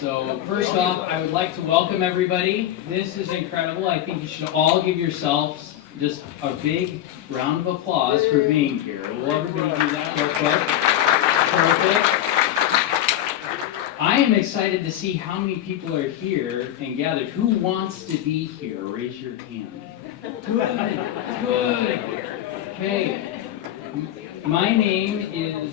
So first off, I would like to welcome everybody. This is incredible. I think you should all give yourselves just a big round of applause for being here. Will everybody do that real quick? Perfect. I am excited to see how many people are here and gathered. Who wants to be here? Raise your hand. Good. Okay. My name is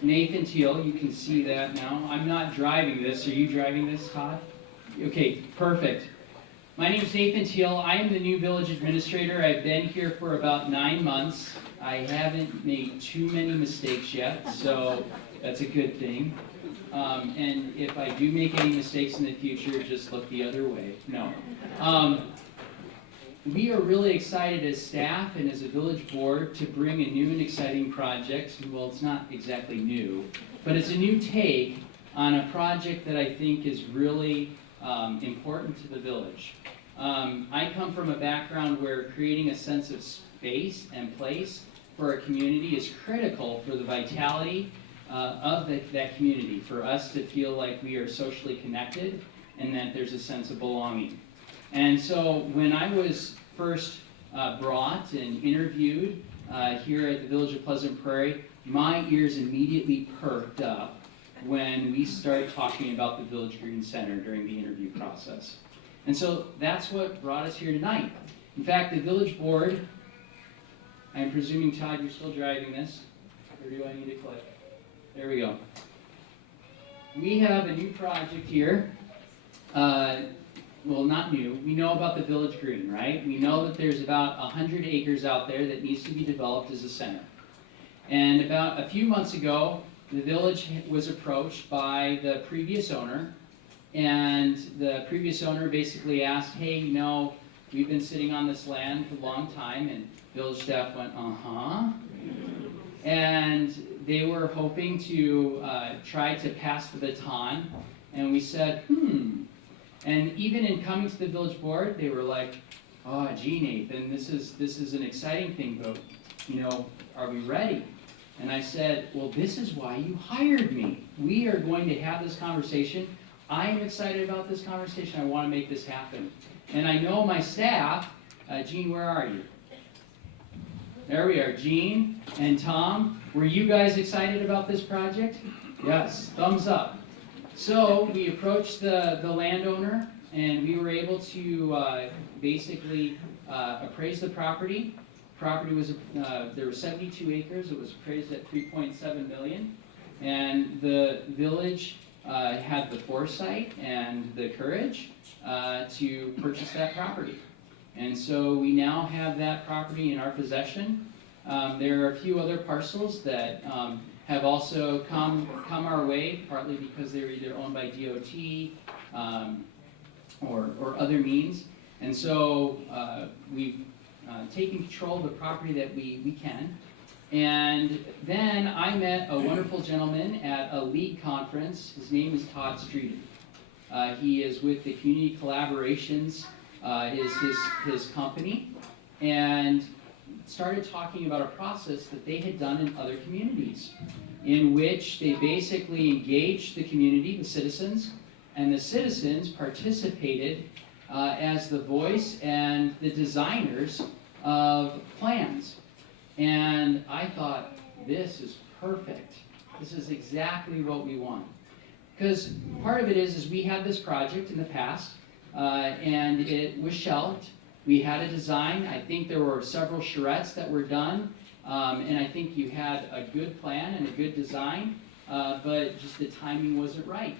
Nathan Teal. You can see that now. I'm not driving this. Are you driving this, Todd? Okay, perfect. My name is Nathan Teal. I am the new village administrator. I've been here for about 9 months. I haven't made too many mistakes yet, so that's a good thing. And if I do make any mistakes in the future, just look the other way. No. We are really excited as staff and as a village board to bring a new and exciting project. Well, it's not exactly new, but it's a new take on a project that I think is really important to the village. I come from a background where creating a sense of space and place for a community is critical for the vitality of that community, for us to feel like we are socially connected and that there's a sense of belonging. And so when I was first brought and interviewed here at the Village of Pleasant Prairie, my ears immediately perked up when we started talking about the Village Green Center during the interview process. And so that's what brought us here tonight. In fact, the village board, I'm presuming, Todd, you're still driving this, or do I need to click? There we go. We have a new project here. Well, not new. We know about the Village Green, right? We know that there's about 100 acres out there that needs to be developed as a center. And about a few months ago, the village was approached by the previous owner, and the previous owner basically asked, hey, you know, we've been sitting on this land for a long time, and village staff went, uh-huh. And they were hoping to try to pass the baton, and we said, And even in coming to the village board, they were like, oh, gee, Nathan, this is an exciting thing, but, you know, are we ready? And I said, well, this is why you hired me. We are going to have this conversation. I am excited about this conversation. I want to make this happen. And I know my staff, Gene, where are you? There we are, Gene and Tom. Were you guys excited about this project? Yes, thumbs up. So we approached the landowner, and we were able to basically appraise the property. Property was there were 72 acres. It was appraised at $3.7 million, and the village had the foresight and the courage to purchase that property. And so we now have that property in our possession. There are a few other parcels that have also come our way, partly because they were either owned by DOT or other means. And so we've taken control of the property that we can. And then I met a wonderful gentleman at a league conference. His name is Todd Streeter. He is with the Community Collaborations, is his company, and started talking about a process that they had done in other communities, in which they basically engaged the community, the citizens, and the citizens participated as the voice and the designers of plans. And I thought, this is perfect. This is exactly what we want. Because part of it is we had this project in the past, and it was shelved. We had a design. I think there were several charrettes that were done, and I think you had a good plan and a good design, but just the timing wasn't right.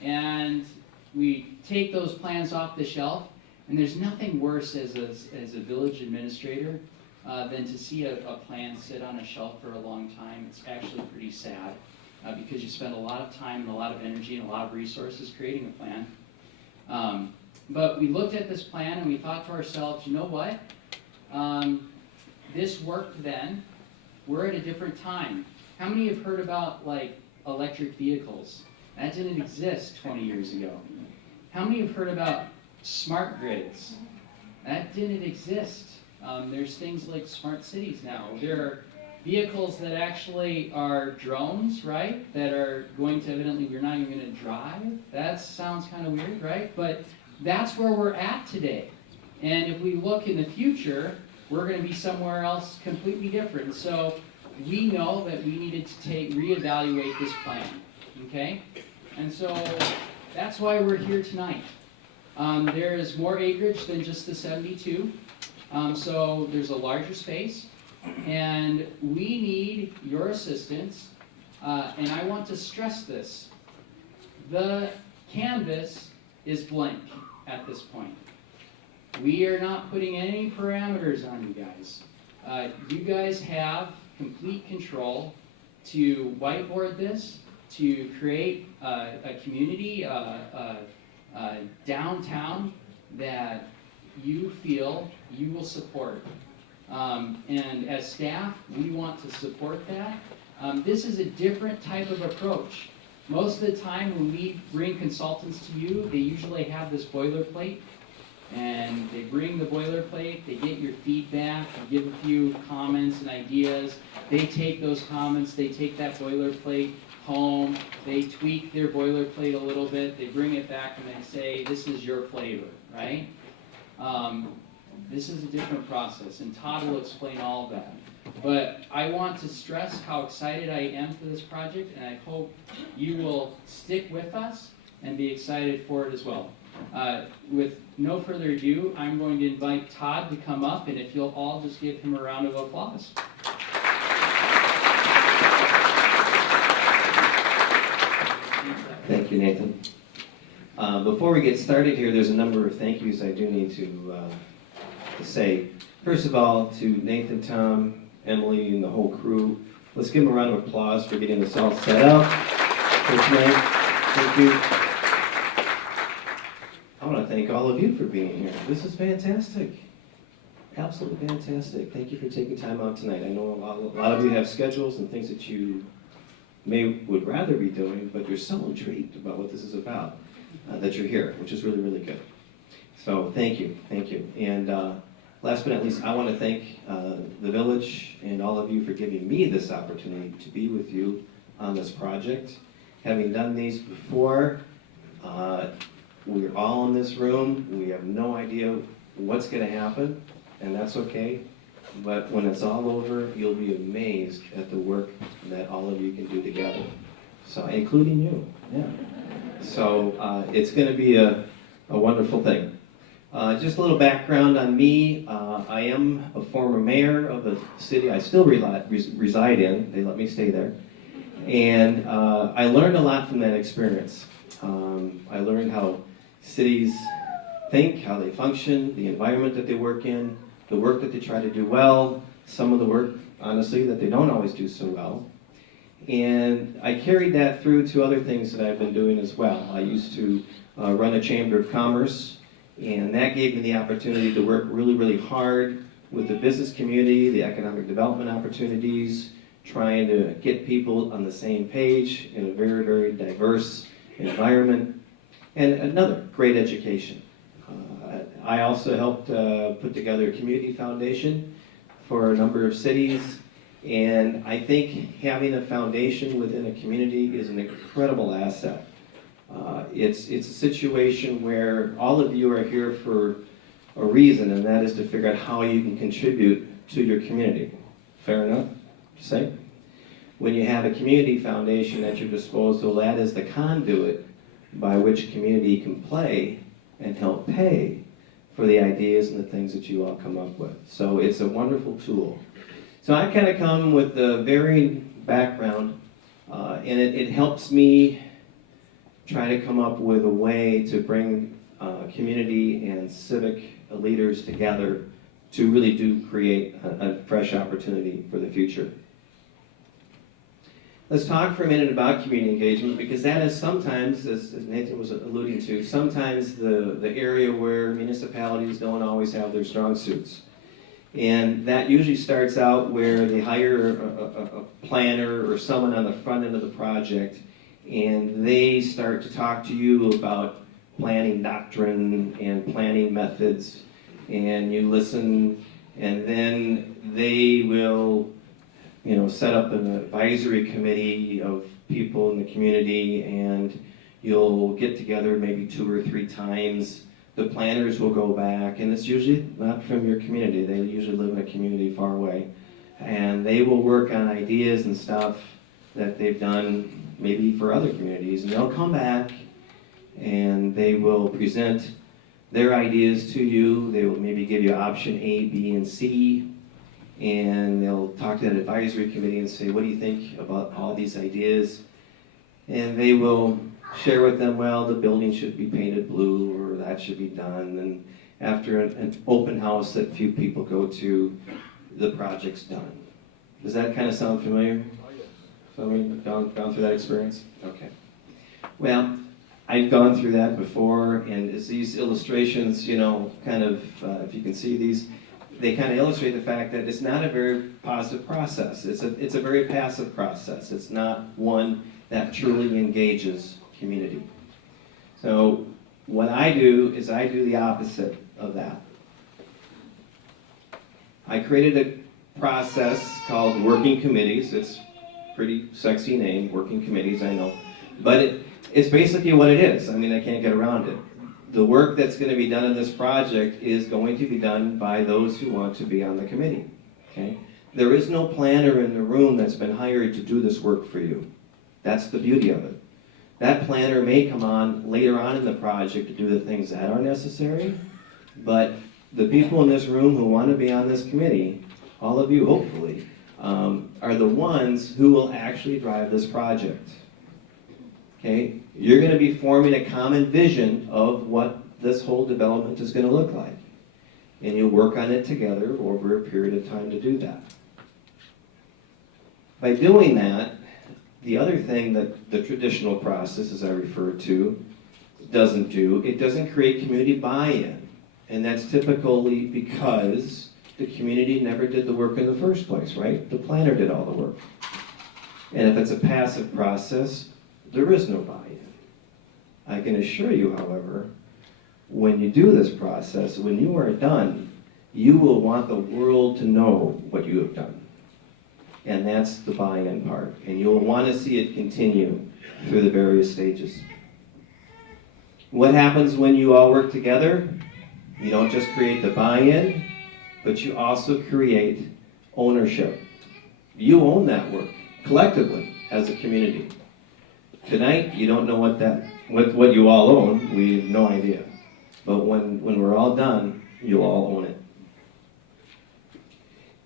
And we take those plans off the shelf, and there's nothing worse as a village administrator than to see a plan sit on a shelf for a long time. It's actually pretty sad, because you spend a lot of time and a lot of energy and a lot of resources creating a plan. But we looked at this plan and we thought to ourselves, you know what? This worked then. We're at a different time. How many have heard about like electric vehicles? That didn't exist 20 years ago. How many have heard about smart grids? That didn't exist. There's things like smart cities now. There are vehicles that actually are drones, right? That are going to evidently, we're not even going to drive. That sounds kind of weird, right? But that's where we're at today. And if we look in the future, we're going to be somewhere else completely different. So we know that we needed to reevaluate this plan, okay? And so that's why we're here tonight. There is more acreage than just the 72, so there's a larger space, and we need your assistance, and I want to stress this. The canvas is blank at this point. We are not putting any parameters on you guys. You guys have complete control to whiteboard this, to create a community, downtown that you feel you will support. And as staff, we want to support that. This is a different type of approach. Most of the time when we bring consultants to you, they usually have this boilerplate, and they bring the boilerplate, they get your feedback, you give a few comments and ideas, they take those comments, they take that boilerplate home, they tweak their boilerplate a little bit, they bring it back and they say, this is your flavor, right? This is a different process, and Todd will explain all of that. But I want to stress how excited I am for this project, and I hope you will stick with us and be excited for it as well. With no further ado, I'm going to invite Todd to come up, and if you'll all just give him a round of applause. Thank you, Nathan. Before we get started here, there's a number of thank yous I do need to say. First of all, to Nathan, Tom, Emily, and the whole crew, let's give them a round of applause for getting this all set up for tonight. Thank you. I want to thank all of you for being here. This is fantastic. Absolutely fantastic. Thank you for taking time out tonight. I know a lot of you have schedules and things that you would rather be doing, but you're so intrigued about what this is about that you're here, which is really, really good. So thank you. And last but not least, I want to thank the village and all of you for giving me this opportunity to be with you on this project. Having done these before, we're all in this room. We have no idea what's going to happen, and that's okay. But when it's all over, you'll be amazed at the work that all of you can do together. So, including you, yeah. So it's going to be a wonderful thing. Just a little background on me. I am a former mayor of a city I still reside in. They let me stay there. And I learned a lot from that experience. I learned how cities think, how they function, the environment that they work in, the work that they try to do well, some of the work, honestly, that they don't always do so well. And I carried that through to other things that I've been doing as well. I used to run a chamber of commerce, and that gave me the opportunity to work really, really hard with the business community, the economic development opportunities, trying to get people on the same page in a very, very diverse environment, and another great education. I also helped put together a community foundation for a number of cities, and I think having a foundation within a community is an incredible asset. It's a situation where all of you are here for a reason, and that is to figure out how you can contribute to your community. Fair enough to say? When you have a community foundation at your disposal, that is the conduit by which community can play and help pay for the ideas and the things that you all come up with. So it's a wonderful tool. So I kind of come with a varying background, and it helps me try to come up with a way to bring community and civic leaders together to really do create a fresh opportunity for the future. Let's talk for a minute about community engagement, because that is sometimes, as Nathan was alluding to, sometimes the area where municipalities don't always have their strong suits. And that usually starts out where they hire a planner or someone on the front end of the project, and they start to talk to you about planning doctrine and planning methods, and you listen, and then they will set up an advisory committee of people in the community, and you'll get together maybe 2 or 3 times. The planners will go back, and it's usually not from your community. They usually live in a community far away. And they will work on ideas and stuff that they've done maybe for other communities. And they'll come back and they will present their ideas to you. They will maybe give you option A, B, and C. And they'll talk to that advisory committee and say, what do you think about all these ideas? And they will share with them, well, the building should be painted blue, or that should be done. And after an open house that few people go to, the project's done. Does that kind of sound familiar? Oh, yes. Somebody gone through that experience? Okay. Well, I've gone through that before, and as these illustrations, kind of, if you can see these, they kind of illustrate the fact that it's not a very positive process. It's a very passive process. It's not one that truly engages community. So what I do is I do the opposite of that. I created a process called working committees. It's a pretty sexy name, working committees, I know. But it's basically what it is. I mean, I can't get around it. The work that's going to be done in this project is going to be done by those who want to be on the committee. Okay? There is no planner in the room that's been hired to do this work for you. That's the beauty of it. That planner may come on later on in the project to do the things that are necessary, but the people in this room who want to be on this committee, all of you hopefully, are the ones who will actually drive this project. Okay? You're going to be forming a common vision of what this whole development is going to look like. And you'll work on it together over a period of time to do that. By doing that, the other thing that the traditional process, as I referred to, doesn't do, it doesn't create community buy-in. And that's typically because the community never did the work in the first place, right? The planner did all the work. And if it's a passive process, there is no buy-in. I can assure you, however, when you do this process, when you are done, you will want the world to know what you have done. And that's the buy-in part. And you'll want to see it continue through the various stages. What happens when you all work together? You don't just create the buy-in, but you also create ownership. You own that work collectively as a community. Tonight, you don't know what you all own. We have no idea. But when we're all done, you'll all own it.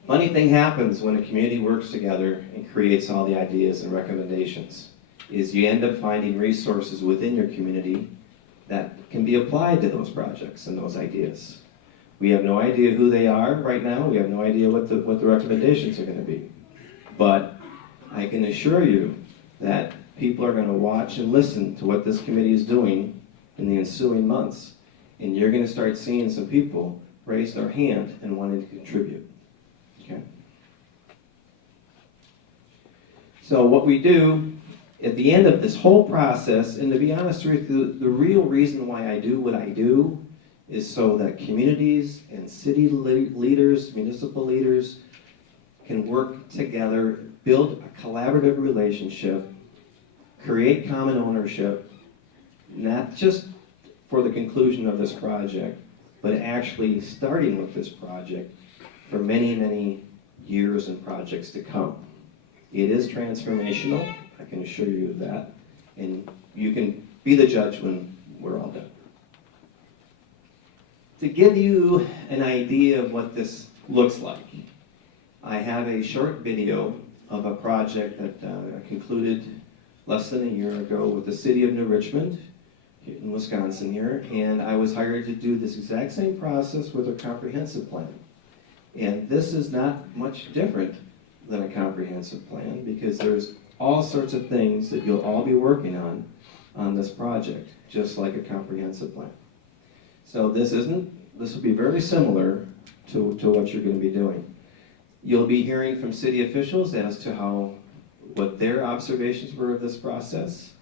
Funny thing happens when a community works together and creates all the ideas and recommendations, is you end up finding resources within your community that can be applied to those projects and those ideas. We have no idea who they are right now. We have no idea what the recommendations are going to be. But I can assure you that people are going to watch and listen to what this committee is doing in the ensuing months. And you're going to start seeing some people raise their hand and wanting to contribute. Okay? So what we do at the end of this whole process, and to be honest with you, the real reason why I do what I do is so that communities and city leaders, municipal leaders, can work together, build a collaborative relationship, create common ownership, not just for the conclusion of this project, but actually starting with this project for many, many years and projects to come. It is transformational, I can assure you of that, and you can be the judge when we're all done. To give you an idea of what this looks like, I have a short video of a project that I concluded less than a year ago with the city of New Richmond in Wisconsin here, and I was hired to do this exact same process with a comprehensive plan. And this is not much different than a comprehensive plan because there's all sorts of things that you'll all be working on this project, just like a comprehensive plan. So this will be very similar to what you're going to be doing. You'll be hearing from city officials as to what their observations were of this process,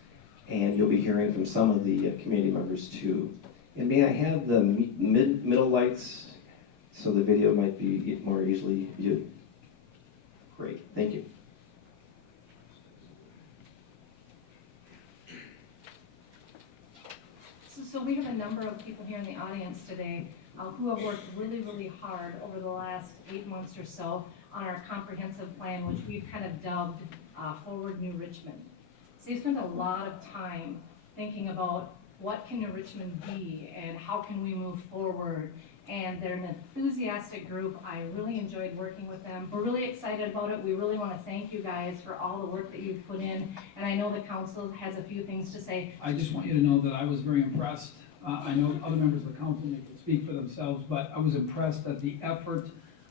and you'll be hearing from some of the community members too. And may I have the middle lights so the video might be more easily viewed? Great, thank you. So we have a number of people here in the audience today who have worked really, really hard over the last 8 months or so on our comprehensive plan, which we've kind of dubbed Forward New Richmond. So they spent a lot of time thinking about what can New Richmond be and how can we move forward. And they're an enthusiastic group. I really enjoyed working with them. We're really excited about it. We really want to thank you guys for all the work that you've put in. And I know the council has a few things to say. I just want you to know that I was very impressed. I know other members of the council may speak for themselves, but I was impressed at the effort,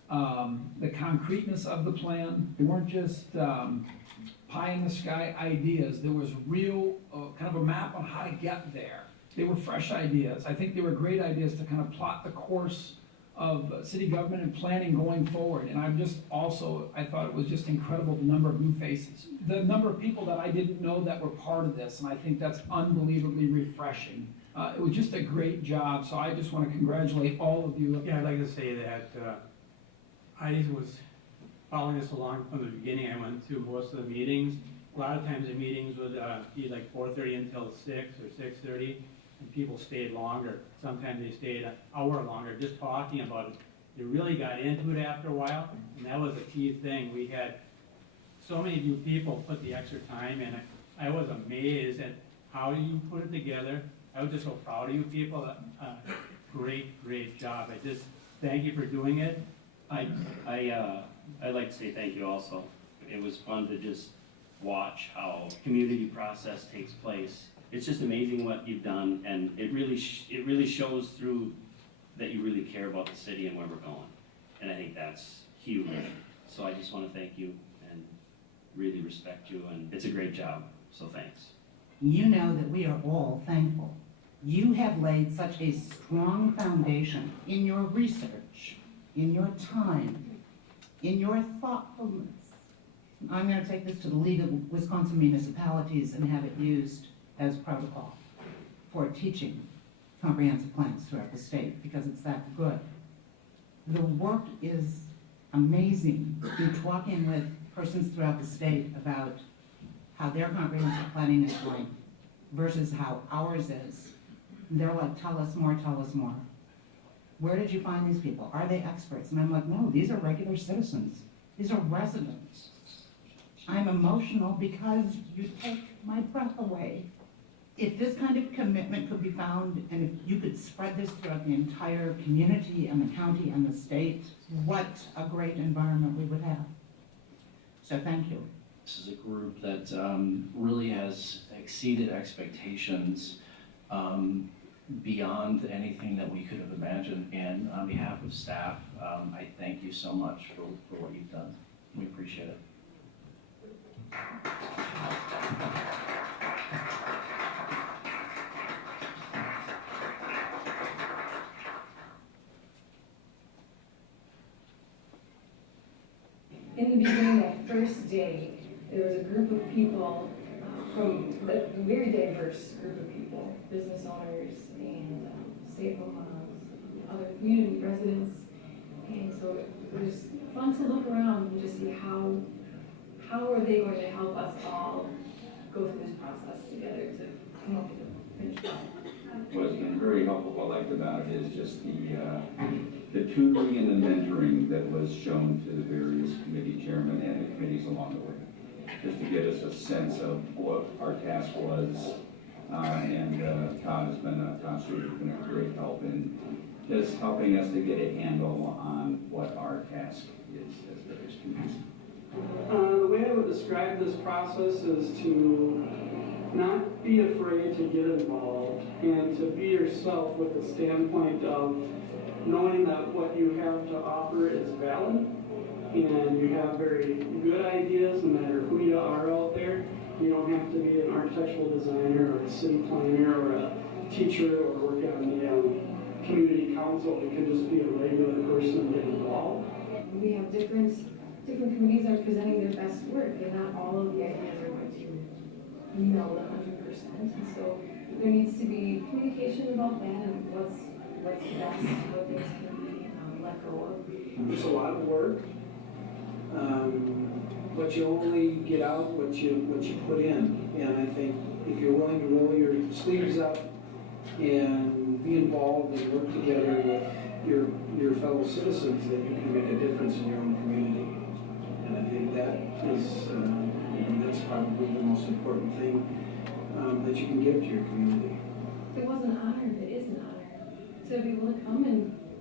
the concreteness of the plan. They weren't just pie in the sky ideas. There was real kind of a map on how to get there. They were fresh ideas. I think they were great ideas to kind of plot the course of city government and planning going forward. And I'm just also, I thought it was just incredible, the number of new faces. The number of people that I didn't know that were part of this, and I think that's unbelievably refreshing. It was just a great job, so I just want to congratulate all of you. Yeah, I'd like to say that I was following this along from the beginning. I went to most of the meetings. A lot of times the meetings would be like 4:30 until 6 or 6:30. And people stayed longer. Sometimes they stayed an hour longer just talking about it. They really got into it after a while, and that was a key thing. We had so many new people put the extra time in it. I was amazed at how you put it together. I was just so proud of you people. Great job. I just thank you for doing it. I'd like to say thank you also. It was fun to just watch how community process takes place. It's just amazing what you've done, and it really shows through that you really care about the city and where we're going. And I think that's huge. So I just want to thank you and really respect you, and it's a great job, so thanks. You know that we are all thankful. You have laid such a strong foundation in your research, in your time, in your thoughtfulness. I'm going to take this to the League of Wisconsin Municipalities and have it used as protocol for teaching comprehensive plans throughout the state, because it's that good. The work is amazing. You're talking with persons throughout the state about how their comprehensive planning is going versus how ours is. They're like, tell us more, tell us more. Where did you find these people? Are they experts? And I'm like, no, these are regular citizens. These are residents. I'm emotional because you take my breath away. If this kind of commitment could be found, and if you could spread this throughout the entire community and the county and the state, what a great environment we would have. So thank you. This is a group that really has exceeded expectations beyond anything that we could have imagined. And on behalf of staff, I thank you so much for what you've done. We appreciate it. In the beginning, that first day, there was a group of people from a very diverse group of people, business owners and stay-at-home moms, other community residents. And so it was fun to look around and just see how are they going to help us all go through this process together to come up with a finished product. What's been very helpful, what I liked about it is just the tutoring and the mentoring that was shown to the various committee chairmen and the committees along the way, just to get us a sense of what our task was. Todd Stewart has been a great help in just helping us to get a handle on what our task is as various committees. The way I would describe this process is to not be afraid to get involved and to be yourself with the standpoint of knowing that what you have to offer is valid and you have very good ideas no matter who you are out there. You don't have to be an architectural designer or a city planner or a teacher or work on the community council. You can just be a regular person and get involved. We have different committees that are presenting their best work, and not all of the ideas are going to meld 100%. And so there needs to be communication about that and what's best, what things can be let go of. There's a lot of work. but you only get out what you put in. And I think if you're willing to roll your sleeves up and be involved and work together with your fellow citizens, that you can make a difference in your own community. And I think that is, that's probably the most important thing that you can give to your community. It was an honor, it is an honor to be able to come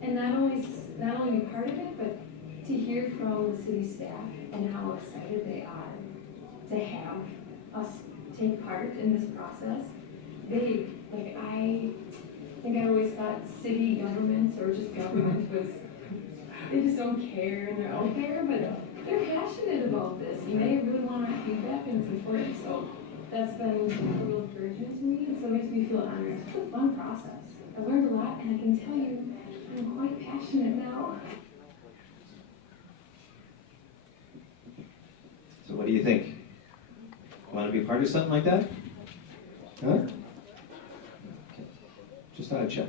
and not only be part of it, but to hear from the city staff and how excited they are to have us take part in this process. I think I always thought city governments or just government was, they just don't care and they're out there, but they're passionate about this and they really want our feedback and support. So that's been a real encouragement to me, and so it makes me feel honored. It's a fun process. I learned a lot, and I can tell you I'm quite passionate now. So what do you think? Want to be part of something like that? Huh? Okay. Just thought I'd check.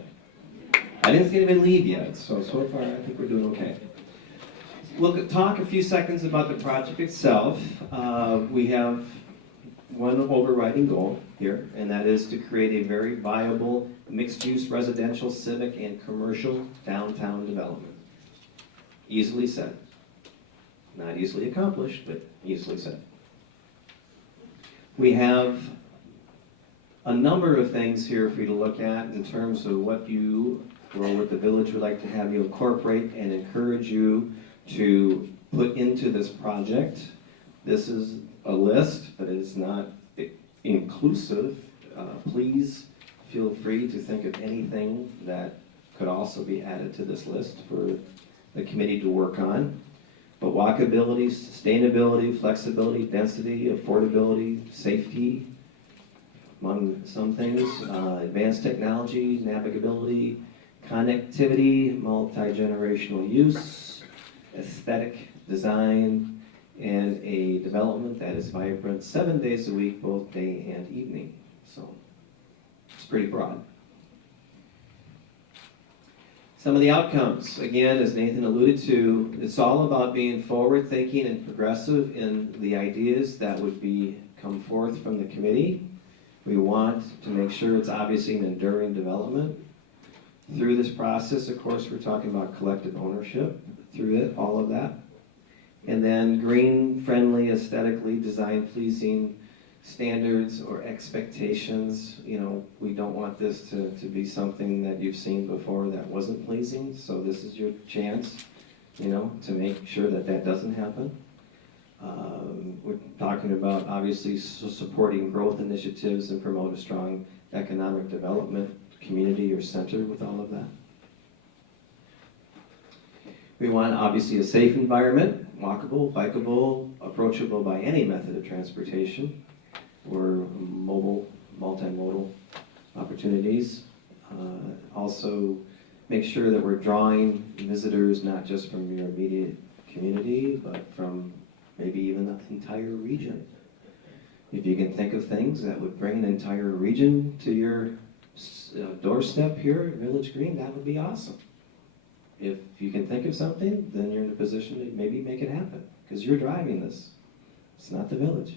I didn't see anybody leave yet, so far I think we're doing okay. We'll talk a few seconds about the project itself. We have one overriding goal here, and that is to create a very viable mixed-use residential, civic, and commercial downtown development. Easily said. Not easily accomplished, but easily said. We have a number of things here for you to look at in terms of what you or what the village would like to have you incorporate and encourage you to put into this project. This is a list, but it's not inclusive. Please feel free to think of anything that could also be added to this list for the committee to work on. But walkability, sustainability, flexibility, density, affordability, safety, among some things, advanced technology, navigability, connectivity, multi-generational use, aesthetic design, and a development that is vibrant 7 days a week, both day and evening. So it's pretty broad. Some of the outcomes, again, as Nathan alluded to, it's all about being forward-thinking and progressive in the ideas that would come forth from the committee. We want to make sure it's obviously an enduring development. Through this process, of course, we're talking about collective ownership through it, all of that. And then green, friendly, aesthetically design-pleasing standards or expectations. You know, we don't want this to be something that you've seen before that wasn't pleasing, so this is your chance, you know, to make sure that that doesn't happen. We're talking about obviously supporting growth initiatives and promote a strong economic development community or center with all of that. We want obviously a safe environment, walkable, bikeable, approachable by any method of transportation or mobile, multimodal opportunities. Also make sure that we're drawing visitors not just from your immediate community, but from maybe even the entire region. If you can think of things that would bring an entire region to your doorstep here at Village Green, that would be awesome. If you can think of something, then you're in a position to maybe make it happen, because you're driving this. It's not the village.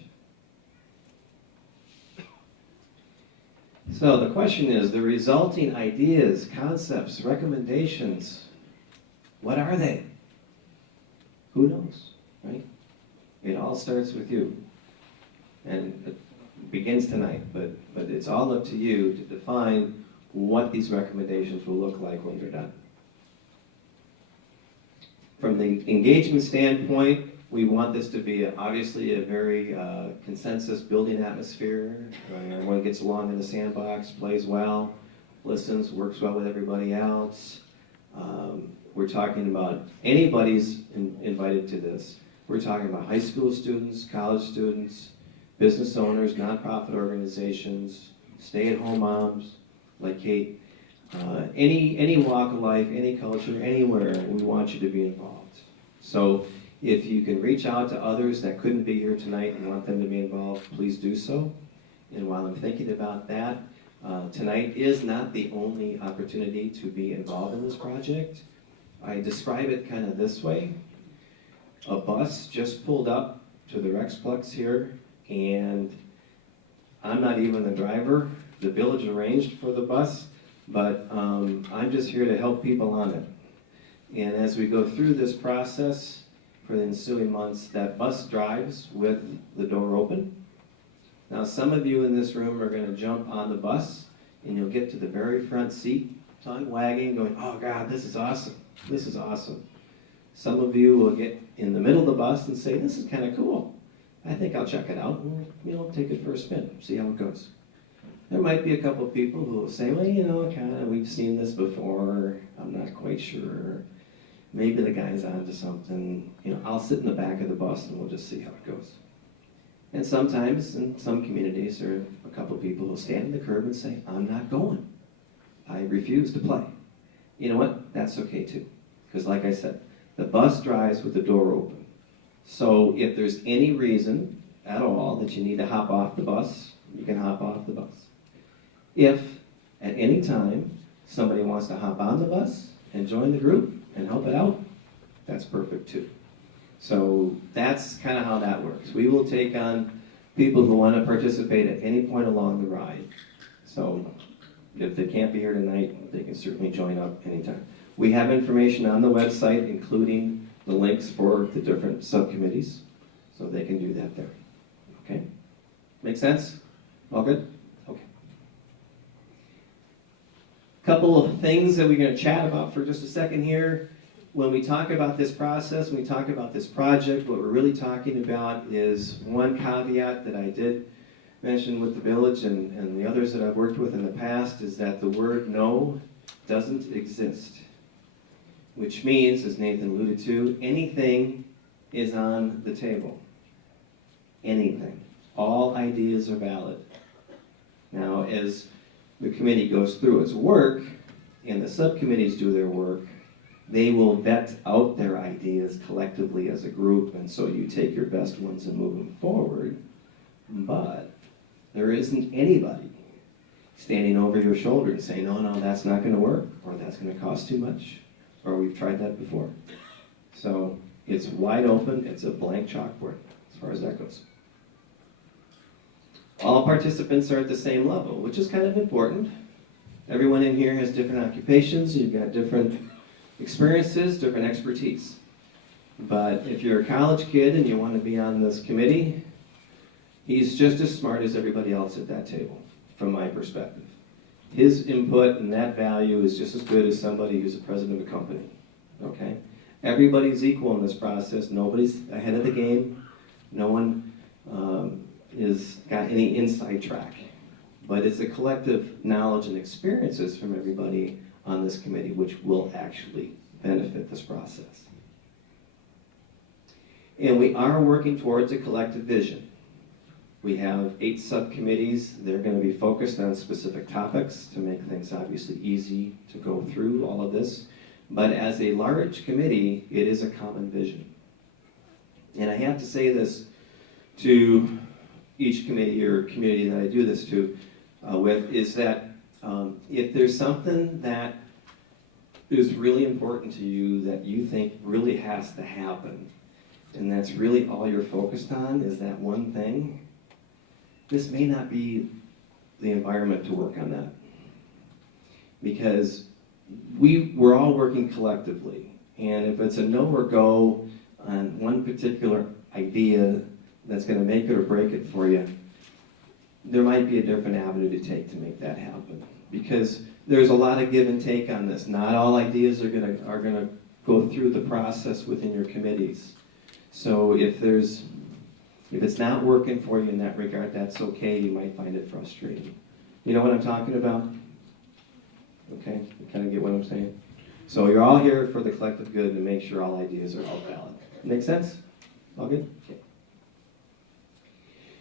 So the question is, the resulting ideas, concepts, recommendations, what are they? Who knows, right? It all starts with you. And it begins tonight, but it's all up to you to define what these recommendations will look like when you're done. From the engagement standpoint, we want this to be obviously a very consensus building atmosphere. Everyone gets along in the sandbox, plays well, listens, works well with everybody else. We're talking about anybody's invited to this. We're talking about high school students, college students, business owners, nonprofit organizations, stay-at-home moms like Kate. Any walk of life, any culture, anywhere, we want you to be involved. So if you can reach out to others that couldn't be here tonight and want them to be involved, please do so. And while I'm thinking about that, tonight is not the only opportunity to be involved in this project. I describe it kind of this way. a bus just pulled up to the Rexplex here, and I'm not even the driver. The village arranged for the bus, but I'm just here to help people on it. And as we go through this process for the ensuing months, that bus drives with the door open. Now, some of you in this room are gonna jump on the bus, and you'll get to the very front seat, tongue wagging, going, oh God, this is awesome, this is awesome. Some of you will get in the middle of the bus and say, this is kind of cool. I think I'll check it out and, take it for a spin, see how it goes. There might be a couple of people who will say, well, kind of, we've seen this before, I'm not quite sure. Maybe the guy's onto something. I'll sit in the back of the bus and we'll just see how it goes. And sometimes, in some communities, there are a couple of people who stand on the curb and say, I'm not going. I refuse to play. You know what? That's okay too. Because like I said, the bus drives with the door open. So if there's any reason at all that you need to hop off the bus, you can hop off the bus. If at any time somebody wants to hop on the bus and join the group and help it out, that's perfect too. So that's kind of how that works. We will take on people who want to participate at any point along the ride. So if they can't be here tonight, they can certainly join up anytime. We have information on the website, including the links for the different subcommittees, so they can do that there. Okay? Make sense? All good? Okay. Couple of things that we're going to chat about for just a second here. When we talk about this process, when we talk about this project, what we're really talking about is one caveat that I did mention with the village and the others that I've worked with in the past is that the word no doesn't exist. Which means, as Nathan alluded to, anything is on the table. Anything. All ideas are valid. Now, as the committee goes through its work and the subcommittees do their work, they will vet out their ideas collectively as a group, and so you take your best ones and move them forward. But there isn't anybody standing over your shoulder and saying, no, that's not going to work, or that's going to cost too much, or we've tried that before. So it's wide open, it's a blank chalkboard as far as that goes. All participants are at the same level, which is kind of important. Everyone in here has different occupations, you've got different experiences, different expertise. But if you're a college kid and you want to be on this committee, he's just as smart as everybody else at that table, from my perspective. His input and that value is just as good as somebody who's a president of a company, okay? Everybody's equal in this process. Nobody's ahead of the game. No one is got any inside track. But it's a collective knowledge and experiences from everybody on this committee which will actually benefit this process. And we are working towards a collective vision. We have 8 subcommittees. They're going to be focused on specific topics to make things obviously easy to go through all of this. But as a large committee, it is a common vision. And I have to say this to each committee or community that I do this to with, is that if there's something that is really important to you that you think really has to happen, and that's really all you're focused on is that one thing, this may not be the environment to work on that. Because we're all working collectively, and if it's a no or go on one particular idea that's going to make it or break it for you, there might be a different avenue to take to make that happen. Because there's a lot of give and take on this. Not all ideas are going to go through the process within your committees. So if it's not working for you in that regard, that's okay. You might find it frustrating. You know what I'm talking about? Okay, you kind of get what I'm saying? So you're all here for the collective good to make sure all ideas are all valid. Make sense? All good? Okay.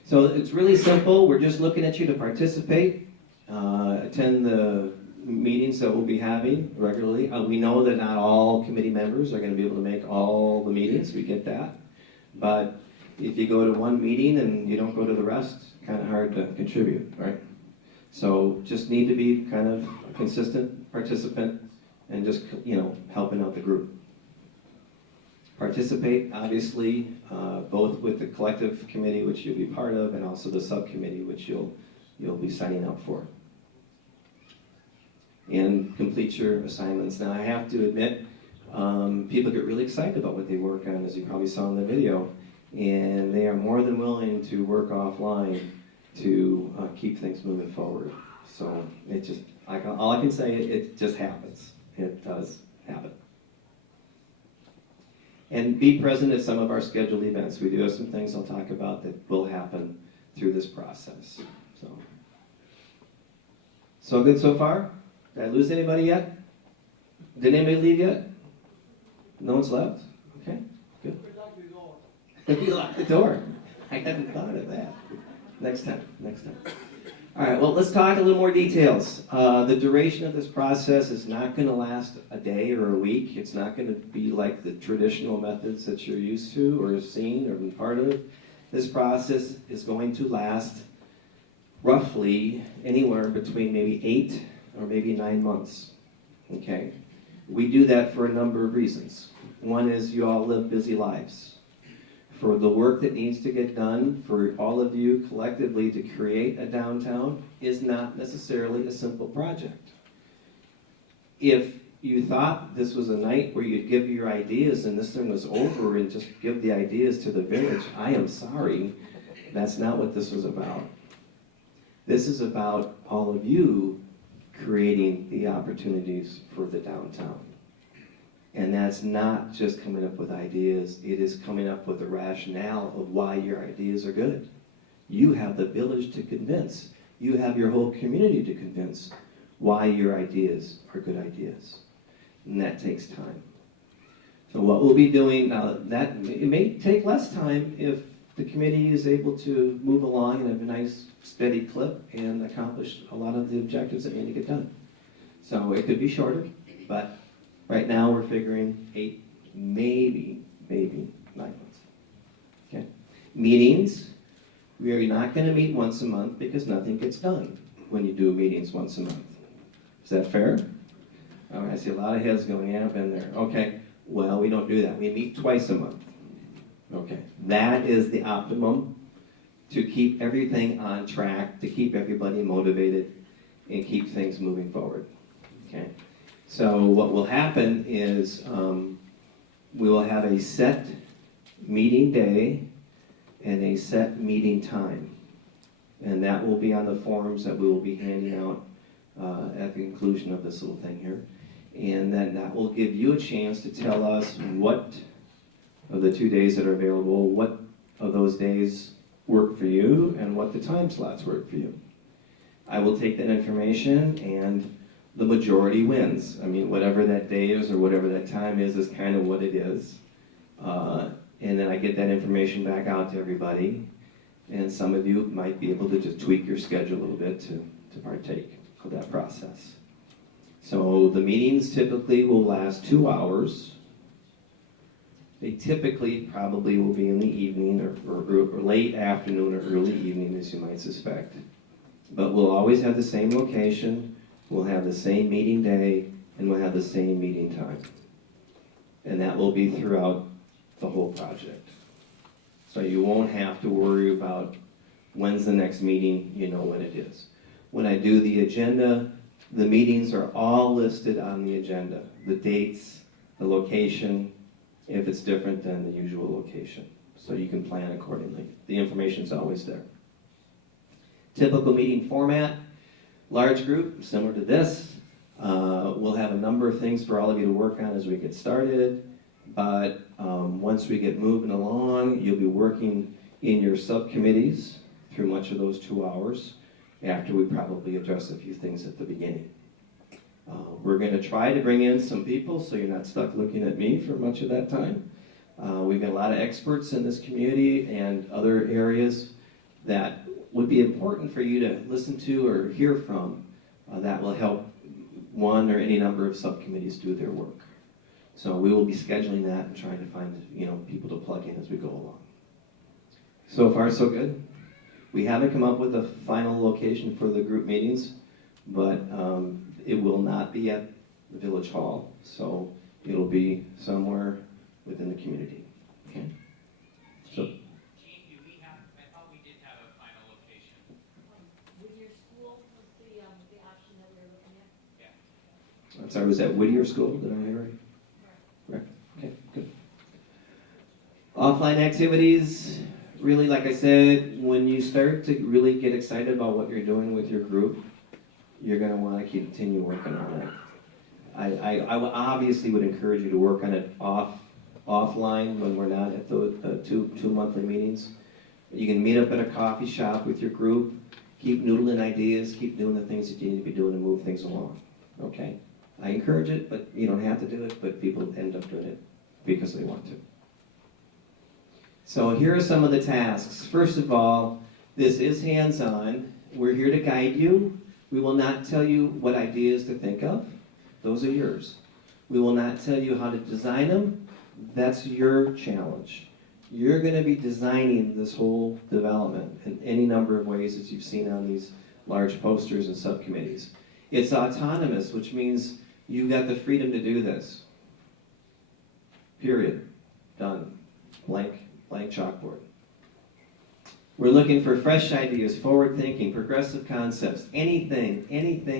So it's really simple. We're just looking at you to participate, attend the meetings that we'll be having regularly. We know that not all committee members are going to be able to make all the meetings. We get that. But if you go to one meeting and you don't go to the rest, kind of hard to contribute, right? So just need to be kind of a consistent participant and just, helping out the group. participate, obviously, both with the collective committee, which you'll be part of, and also the subcommittee, which you'll be signing up for. And complete your assignments. Now, I have to admit, people get really excited about what they work on, as you probably saw in the video, and they are more than willing to work offline to keep things moving forward. So it just, all I can say, it just happens. It does happen. And be present at some of our scheduled events. We do have some things I'll talk about that will happen through this process. So good so far? Did I lose anybody yet? Did anybody leave yet? No one's left? Okay, good. We locked the door. I hadn't thought of that. Next time. All right, well, let's talk a little more details. The duration of this process is not going to last a day or a week. It's not going to be like the traditional methods that you're used to or have seen or been part of. This process is going to last roughly anywhere between maybe 8 or maybe 9 months. Okay? We do that for a number of reasons. One is you all live busy lives. For the work that needs to get done, for all of you collectively to create a downtown is not necessarily a simple project. If you thought this was a night where you'd give your ideas and this thing was over and just give the ideas to the village, I am sorry, that's not what this was about. This is about all of you creating the opportunities for the downtown. And that's not just coming up with ideas, it is coming up with a rationale of why your ideas are good. You have the village to convince. You have your whole community to convince why your ideas are good ideas. And that takes time. So what we'll be doing, it may take less time if the committee is able to move along in a nice steady clip and accomplish a lot of the objectives that need to get done. So it could be shorter, but right now, we're figuring 8, maybe 9 months. Okay. Meetings, we are not going to meet once a month because nothing gets done when you do meetings once a month. Is that fair? All right, I see a lot of heads going, yeah, I've been there. Okay, well, we don't do that. We meet twice a month. Okay, that is the optimum to keep everything on track, to keep everybody motivated, and keep things moving forward. Okay. So what will happen is we will have a set meeting day and a set meeting time. And that will be on the forms that we will be handing out at the conclusion of this little thing here. And then that will give you a chance to tell us what of the 2 days that are available, what of those days work for you and what the time slots work for you. I will take that information and the majority wins. I mean, whatever that day is or whatever that time is kind of what it is. And then I get that information back out to everybody. And some of you might be able to just tweak your schedule a little bit to partake of that process. So the meetings typically will last 2 hours. They typically probably will be in the evening or late afternoon or early evening, as you might suspect. But we'll always have the same location. We'll have the same meeting day, and we'll have the same meeting time. And that will be throughout the whole project. So you won't have to worry about when's the next meeting, you know when it is. When I do the agenda, the meetings are all listed on the agenda. The dates, the location, if it's different than the usual location. So you can plan accordingly. The information's always there. Typical meeting format. Large group, similar to this. We'll have a number of things for all of you to work on as we get started, but once we get moving along, you'll be working in your subcommittees through much of those 2 hours after we probably address a few things at the beginning. We're going to try to bring in some people so you're not stuck looking at me for much of that time. We've got a lot of experts in this community and other areas that would be important for you to listen to or hear from that will help one or any number of subcommittees do their work. So we will be scheduling that and trying to find people to plug in as we go along. So far, so good. We haven't come up with a final location for the group meetings, but it will not be at the Village Hall. So it'll be somewhere within the community. Okay? So, Gene, do we have, I thought we did have a final location. Whittier School was the option that we were looking at. I'm sorry, was that Whittier School? Did I hear right? Correct. Okay, good. Offline activities, really, like I said, when you start to really get excited about what you're doing with your group, you're going to want to continue working on it. I obviously would encourage you to work on it offline when we're not at the two monthly meetings. You can meet up at a coffee shop with your group, keep noodling ideas, keep doing the things that you need to be doing to move things along. Okay? I encourage it, but you don't have to do it, but people end up doing it because they want to. So here are some of the tasks. First of all, this is hands-on. We're here to guide you. We will not tell you what ideas to think of. Those are yours. We will not tell you how to design them. That's your challenge. You're going to be designing this whole development in any number of ways as you've seen on these large posters and subcommittees. It's autonomous, which means you've got the freedom to do this. Period. Done. Blank chalkboard. We're looking for fresh ideas, forward thinking, progressive concepts, anything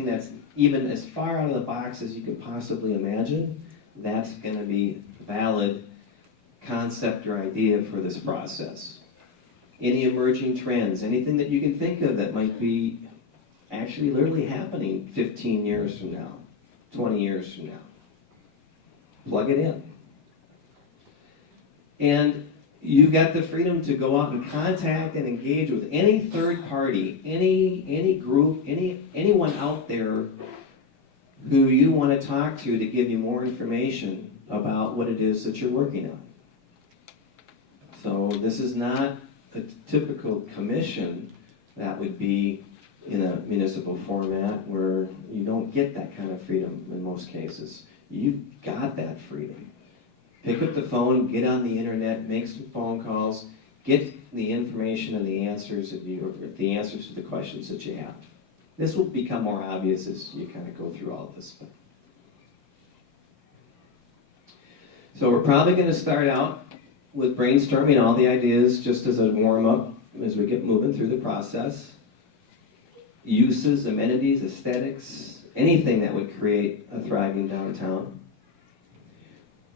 that's even as far out of the box as you could possibly imagine, that's going to be valid concept or idea for this process. Any emerging trends, anything that you can think of that might be actually literally happening 15 years from now, 20 years from now. Plug it in. And you've got the freedom to go out and contact and engage with any third party, any group, anyone out there who you want to talk to give you more information about what it is that you're working on. So this is not a typical commission that would be in a municipal format where you don't get that kind of freedom in most cases. You've got that freedom. Pick up the phone, get on the internet, make some phone calls, get the information and the answers to the questions that you have. This will become more obvious as you kind of go through all of this. So we're probably going to start out with brainstorming all the ideas just as a warm-up as we get moving through the process. Uses, amenities, aesthetics, anything that would create a thriving downtown.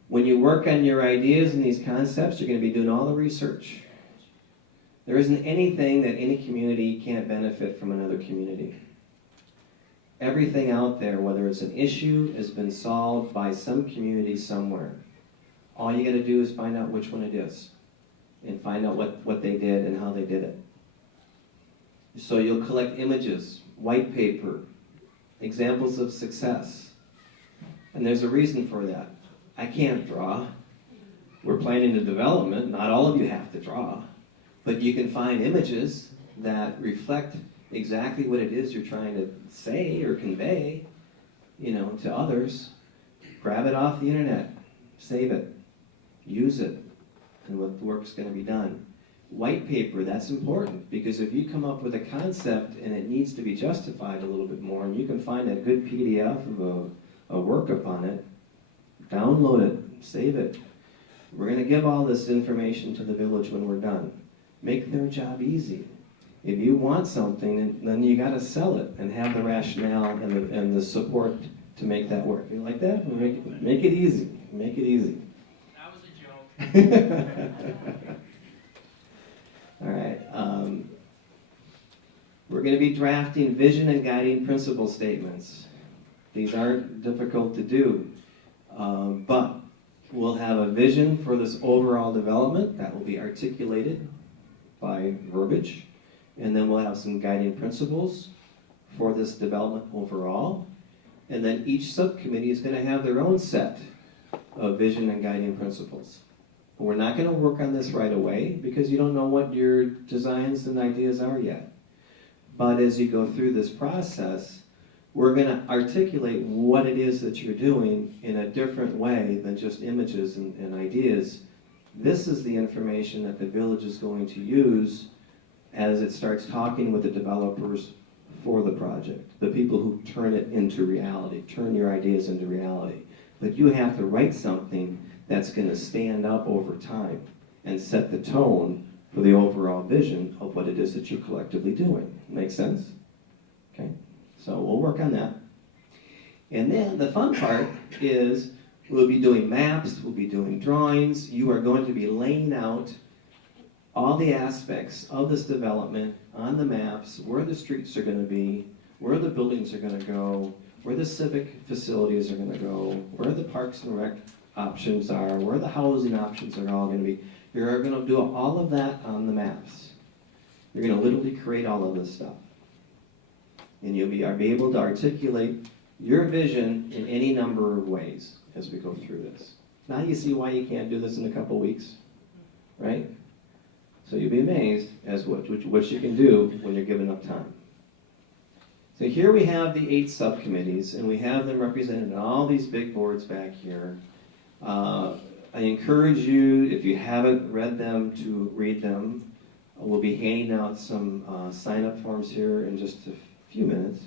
When you work on your ideas and these concepts, you're going to be doing all the research. There isn't anything that any community can't benefit from another community. Everything out there, whether it's an issue, has been solved by some community somewhere. All you got to do is find out which one it is and find out what they did and how they did it. So you'll collect images, white paper, examples of success. And there's a reason for that. I can't draw. We're planning the development. Not all of you have to draw. But you can find images that reflect exactly what it is you're trying to say or convey, to others. Grab it off the internet. Save it. Use it. And what the work's going to be done. White paper, that's important, because if you come up with a concept and it needs to be justified a little bit more, and you can find a good PDF of a workup on it, download it, save it. We're going to give all this information to the village when we're done. Make their job easy. If you want something, then you got to sell it and have the rationale and the support to make that work. You like that? Make it easy. Make it easy. That was a joke. All right. We're going to be drafting vision and guiding principle statements. These aren't difficult to do, but we'll have a vision for this overall development that will be articulated by verbiage, and then we'll have some guiding principles for this development overall, and then each subcommittee is going to have their own set of vision and guiding principles. We're not going to work on this right away because you don't know what your designs and ideas are yet. But as you go through this process, we're going to articulate what it is that you're doing in a different way than just images and ideas. This is the information that the village is going to use as it starts talking with the developers for the project, the people who turn it into reality, turn your ideas into reality. But you have to write something that's gonna stand up over time and set the tone for the overall vision of what it is that you're collectively doing. Make sense? Okay, so we'll work on that. And then the fun part is we'll be doing maps, we'll be doing drawings. You are going to be laying out all the aspects of this development on the maps, where the streets are gonna be, where the buildings are gonna go, where the civic facilities are gonna go, where the parks and rec options are, where the housing options are all gonna be. You're gonna do all of that on the maps. You're gonna literally create all of this stuff. And you'll be able to articulate your vision in any number of ways as we go through this. Now you see why you can't do this in a couple weeks, right? So you'll be amazed as what you can do when you're given enough time. So here we have the 8 subcommittees, and we have them represented on all these big boards back here. I encourage you, if you haven't read them, to read them. We'll be handing out some sign-up forms here in just a few minutes.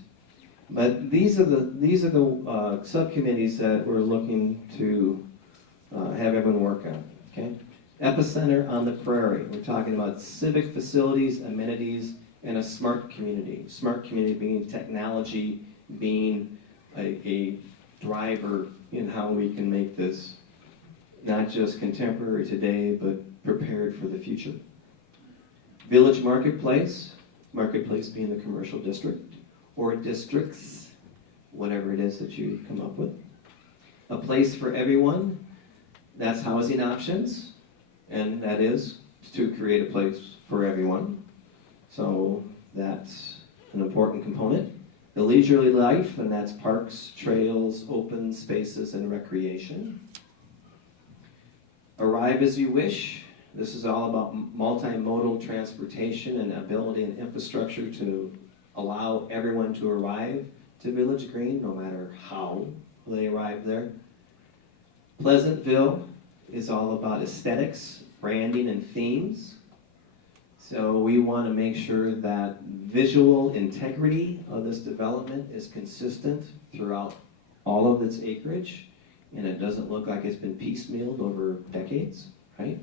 But these are the subcommittees that we're looking to have everyone work on. Okay, Epicenter on the Prairie. We're talking about civic facilities, amenities, and a smart community. Smart community being technology, being a driver in how we can make this not just contemporary today, but prepared for the future. Village Marketplace, Marketplace being the commercial district, or districts, whatever it is that you come up with. A place for everyone, that's housing options, and that is to create a place for everyone. So that's an important component. The leisurely life, and that's parks, trails, open spaces, and recreation. Arrive as you wish. This is all about multimodal transportation and ability and infrastructure to allow everyone to arrive to Village Green, no matter how they arrive there. Pleasantville is all about aesthetics, branding, and themes. So we want to make sure that visual integrity of this development is consistent throughout all of its acreage, and it doesn't look like it's been piecemealed over decades, right?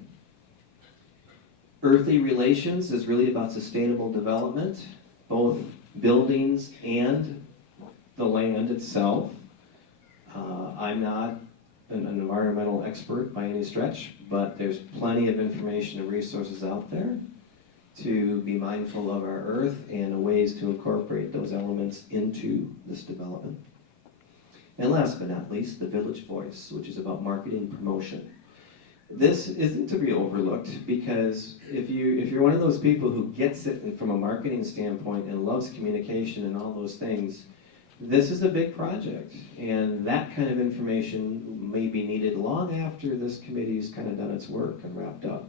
Earthly relations is really about sustainable development, both buildings and the land itself. I'm not an environmental expert by any stretch, but there's plenty of information and resources out there to be mindful of our earth and ways to incorporate those elements into this development. And last but not least, the Village Voice, which is about marketing and promotion. This isn't to be overlooked, because if you're one of those people who gets it from a marketing standpoint and loves communication and all those things, this is a big project, and that kind of information may be needed long after this committee's kind of done its work and wrapped up.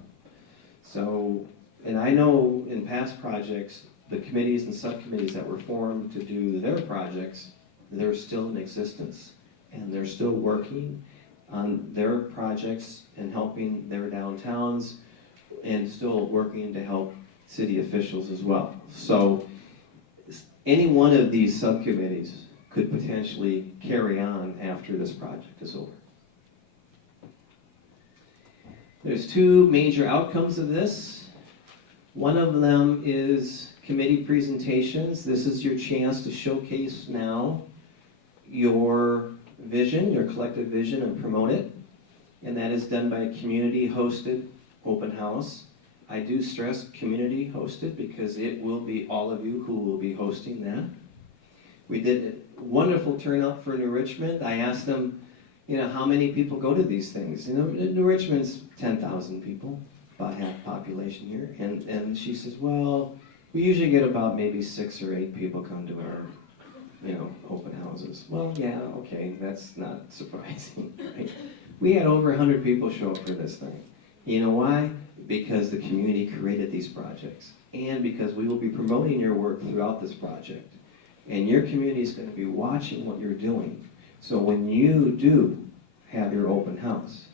So, and I know in past projects, the committees and subcommittees that were formed to do their projects, they're still in existence, and they're still working on their projects and helping their downtowns, and still working to help city officials as well. So any one of these subcommittees could potentially carry on after this project is over. There's 2 major outcomes of this. One of them is committee presentations. This is your chance to showcase now your vision, your collective vision, and promote it. And that is done by a community-hosted open house. I do stress community-hosted because it will be all of you who will be hosting that. We did a wonderful turnout for New Richmond. I asked them, how many people go to these things? New Richmond's 10,000 people, about half population here. And she says, well, we usually get about maybe 6 or 8 people come to our open houses. Well, yeah, okay, that's not surprising, right? We had over 100 people show up for this thing. You know why? Because the community created these projects, and because we will be promoting your work throughout this project. And your community is going to be watching what you're doing. So when you do have your open house,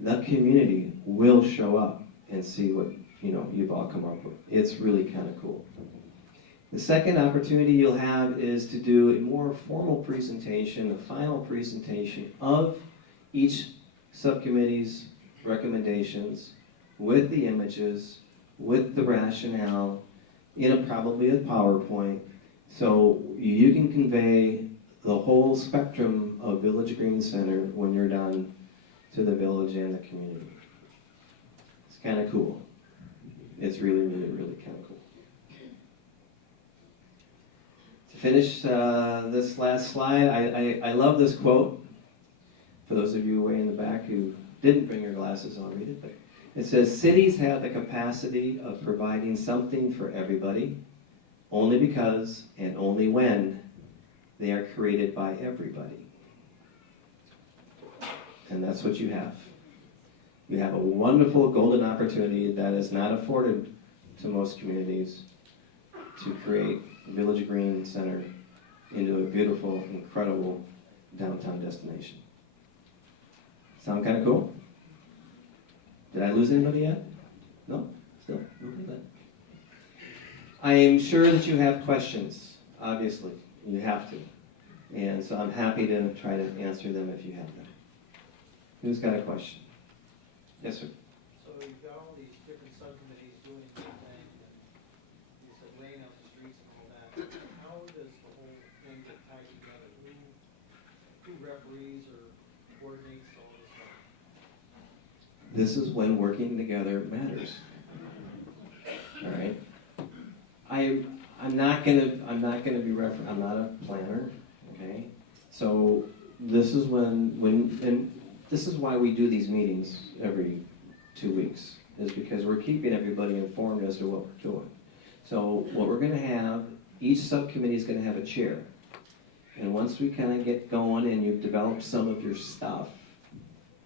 the community will show up and see what you've all come up with. It's really kind of cool. The second opportunity you'll have is to do a more formal presentation, a final presentation of each subcommittee's recommendations with the images, with the rationale, probably a PowerPoint, so you can convey the whole spectrum of Village Green Center when you're done to the village and the community. It's kind of cool. It's really, really, really kind of cool. To finish this last slide, I love this quote. For those of you way in the back who didn't bring your glasses, I'll read it. But it says, cities have the capacity of providing something for everybody only because and only when they are created by everybody. And that's what you have. You have a wonderful golden opportunity that is not afforded to most communities to create Village Green Center into a beautiful, incredible downtown destination. Sound kind of cool? Did I lose anybody yet? No? Still? Okay, then. I am sure that you have questions, obviously. You have to. And so I'm happy to try to answer them if you have them. Who's got a question? Yes, sir. So you've got all these different subcommittees doing different things, and you said laying out the streets and all that. How does the whole thing get tied together? Who referees or coordinates all this stuff? This is when working together matters. All right. I'm not gonna be I'm not a planner. Okay. So this is and this is why we do these meetings every 2 weeks, is because we're keeping everybody informed as to what we're doing. So what we're gonna have, each subcommittee is gonna have a chair. And once we kind of get going and you've developed some of your stuff,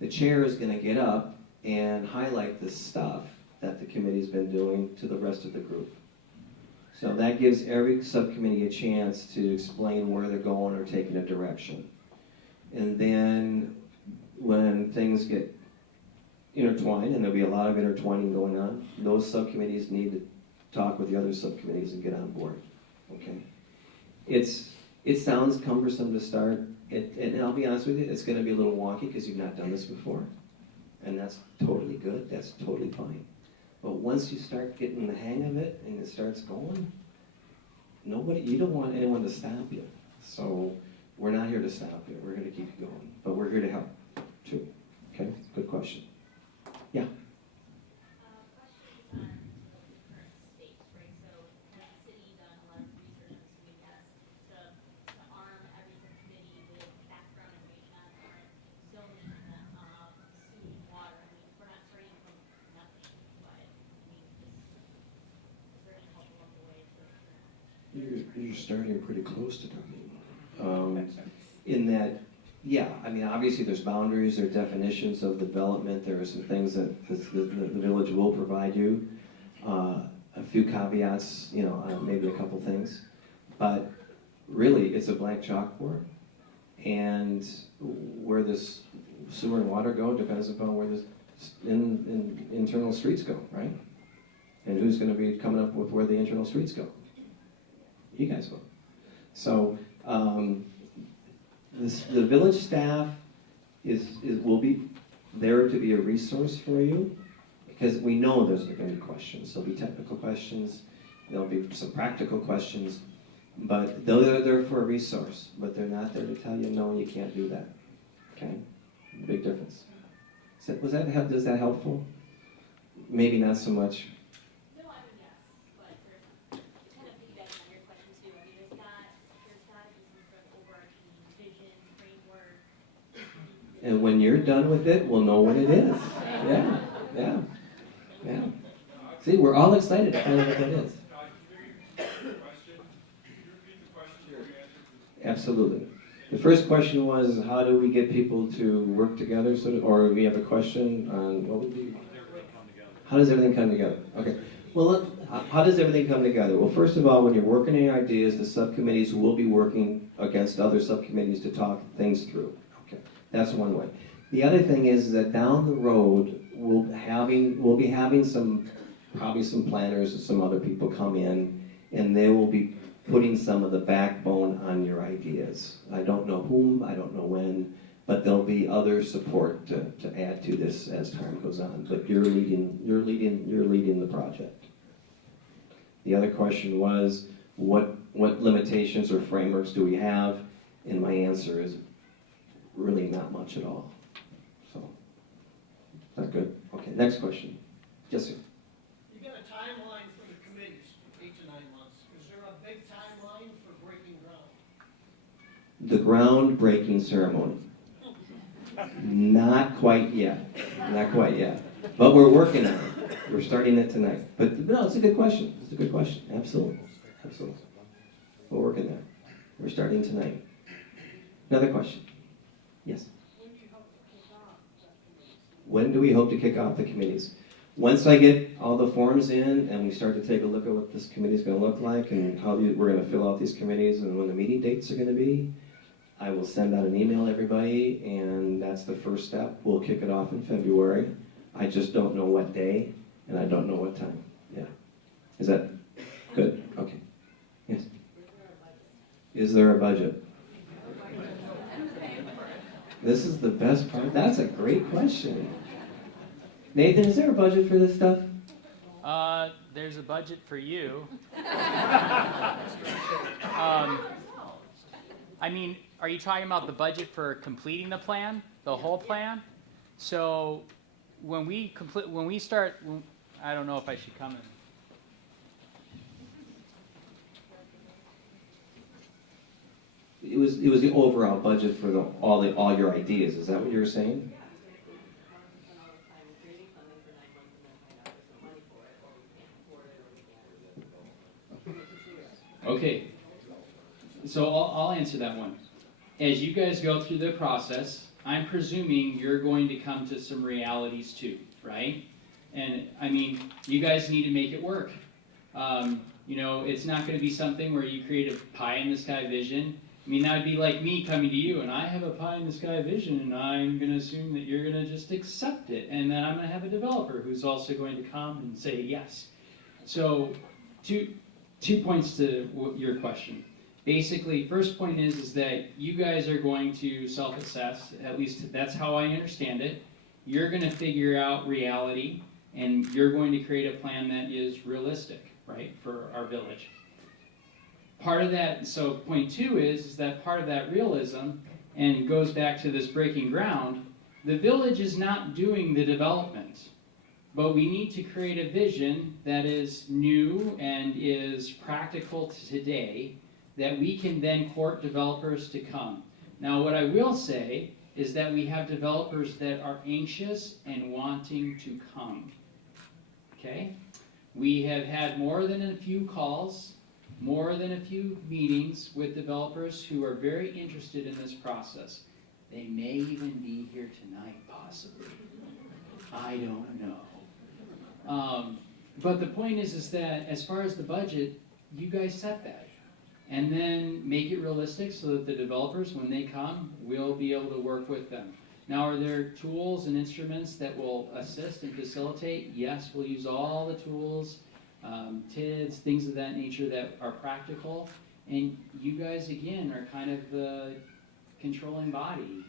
the chair is gonna get up and highlight the stuff that the committee's been doing to the rest of the group. So that gives every subcommittee a chance to explain where they're going or taking a direction. And then when things get intertwined, and there'll be a lot of intertwining going on, those subcommittees need to talk with the other subcommittees and get on board. Okay? It sounds cumbersome to start, and I'll be honest with you, it's going to be a little wonky because you've not done this before, and that's totally good. That's totally fine. But once you start getting the hang of it and it starts going, you don't want anyone to stop you. So we're not here to stop you. We're here to keep you going, but we're here to help too. Okay, good question. Yeah. Questions on the current state, right? So has the city done a lot of research on doing that to arm every committee with background information on current zoning, sewage, water? I mean, we're not starting from nothing, but I mean, is there any help along the way to You're starting pretty close to nothing. In that, yeah, I mean, obviously there's boundaries, there are definitions of development, there are some things that the village will provide you. A few caveats, maybe a couple things. But really, it's a blank chalkboard. And where this sewer and water go depends upon where the internal streets go, right? And who's going to be coming up with where the internal streets go? You guys will. So the village staff will be there to be a resource for you, because we know there's going to be questions. There'll be technical questions, there'll be some practical questions, but they're there for a resource, but they're not there to tell you, no, you can't do that. Okay? Big difference. Is that helpful? Maybe not so much. No, I mean, yes, but there's kind of piggybacking on your question too. I mean, there's got to be some sort of overarching vision, framework. And when you're done with it, we'll know what it is. Yeah. See, we're all excited to find out what that is. Absolutely. The first question was, how do we get people to work together? Or we have a question on, what would be? How does everything come together? Okay. Well, how does everything come together? Well, first of all, when you're working on your ideas, the subcommittees will be working against other subcommittees to talk things through. Okay. That's one way. The other thing is that down the road, we'll be having probably some planners and some other people come in, and they will be putting some of the backbone on your ideas. I don't know whom, I don't know when, but there'll be other support to add to this as time goes on. But you're leading the project. The other question was, what limitations or frameworks do we have? And my answer is really not much at all. So, is that good? Okay, next question. Yes, sir. You got a timeline for the committees, 8 to 9 months. Is there a big timeline for breaking ground? The groundbreaking ceremony. Not quite yet. Not quite yet. But we're working on it. We're starting it tonight. But no, it's a good question. It's a good question. Absolutely. Absolutely. We're working there. We're starting tonight. Another question. Yes? When do we hope to kick off the committees? Once I get all the forms in and we start to take a look at what this committee is going to look like and how we're going to fill out these committees and when the meeting dates are going to be, I will send out an email to everybody, and that's the first step. We'll kick it off in February. I just don't know what day, and I don't know what time. Yeah. Is that good? Okay. Yes. Is there a budget? This is the best part. That's a great question. Nathan, is there a budget for this stuff? There's a budget for you. I mean, are you talking about the budget for completing the plan, the whole plan? So when we start, I don't know if I should come in. It was the overall budget for all your ideas. Is that what you were saying? Okay, so I'll answer that one. As you guys go through the process, I'm presuming you're going to come to some realities too, right? And I mean, you guys need to make it work. It's not going to be something where you create a pie in the sky vision. I mean, that would be like me coming to you and I have a pie in the sky vision and I'm going to assume that you're going to just accept it. And then I'm going to have a developer who's also going to come and say yes. So two points to your question. Basically, first point is that you guys are going to self-assess, at least that's how I understand it. You're going to figure out reality, and you're going to create a plan that is realistic, right, for our village. Part of that, so point two is that part of that realism, and goes back to this breaking ground, the village is not doing the development. But we need to create a vision that is new and is practical to today that we can then court developers to come. Now, what I will say is that we have developers that are anxious and wanting to come. Okay? We have had more than a few calls, more than a few meetings with developers who are very interested in this process. They may even be here tonight, possibly. I don't know. But the point is that as far as the budget, you guys set that. And then make it realistic so that the developers, when they come, will be able to work with them. Now, are there tools and instruments that will assist and facilitate? Yes, we'll use all the tools, TIDs, things of that nature that are practical. And you guys, again, are kind of the controlling body.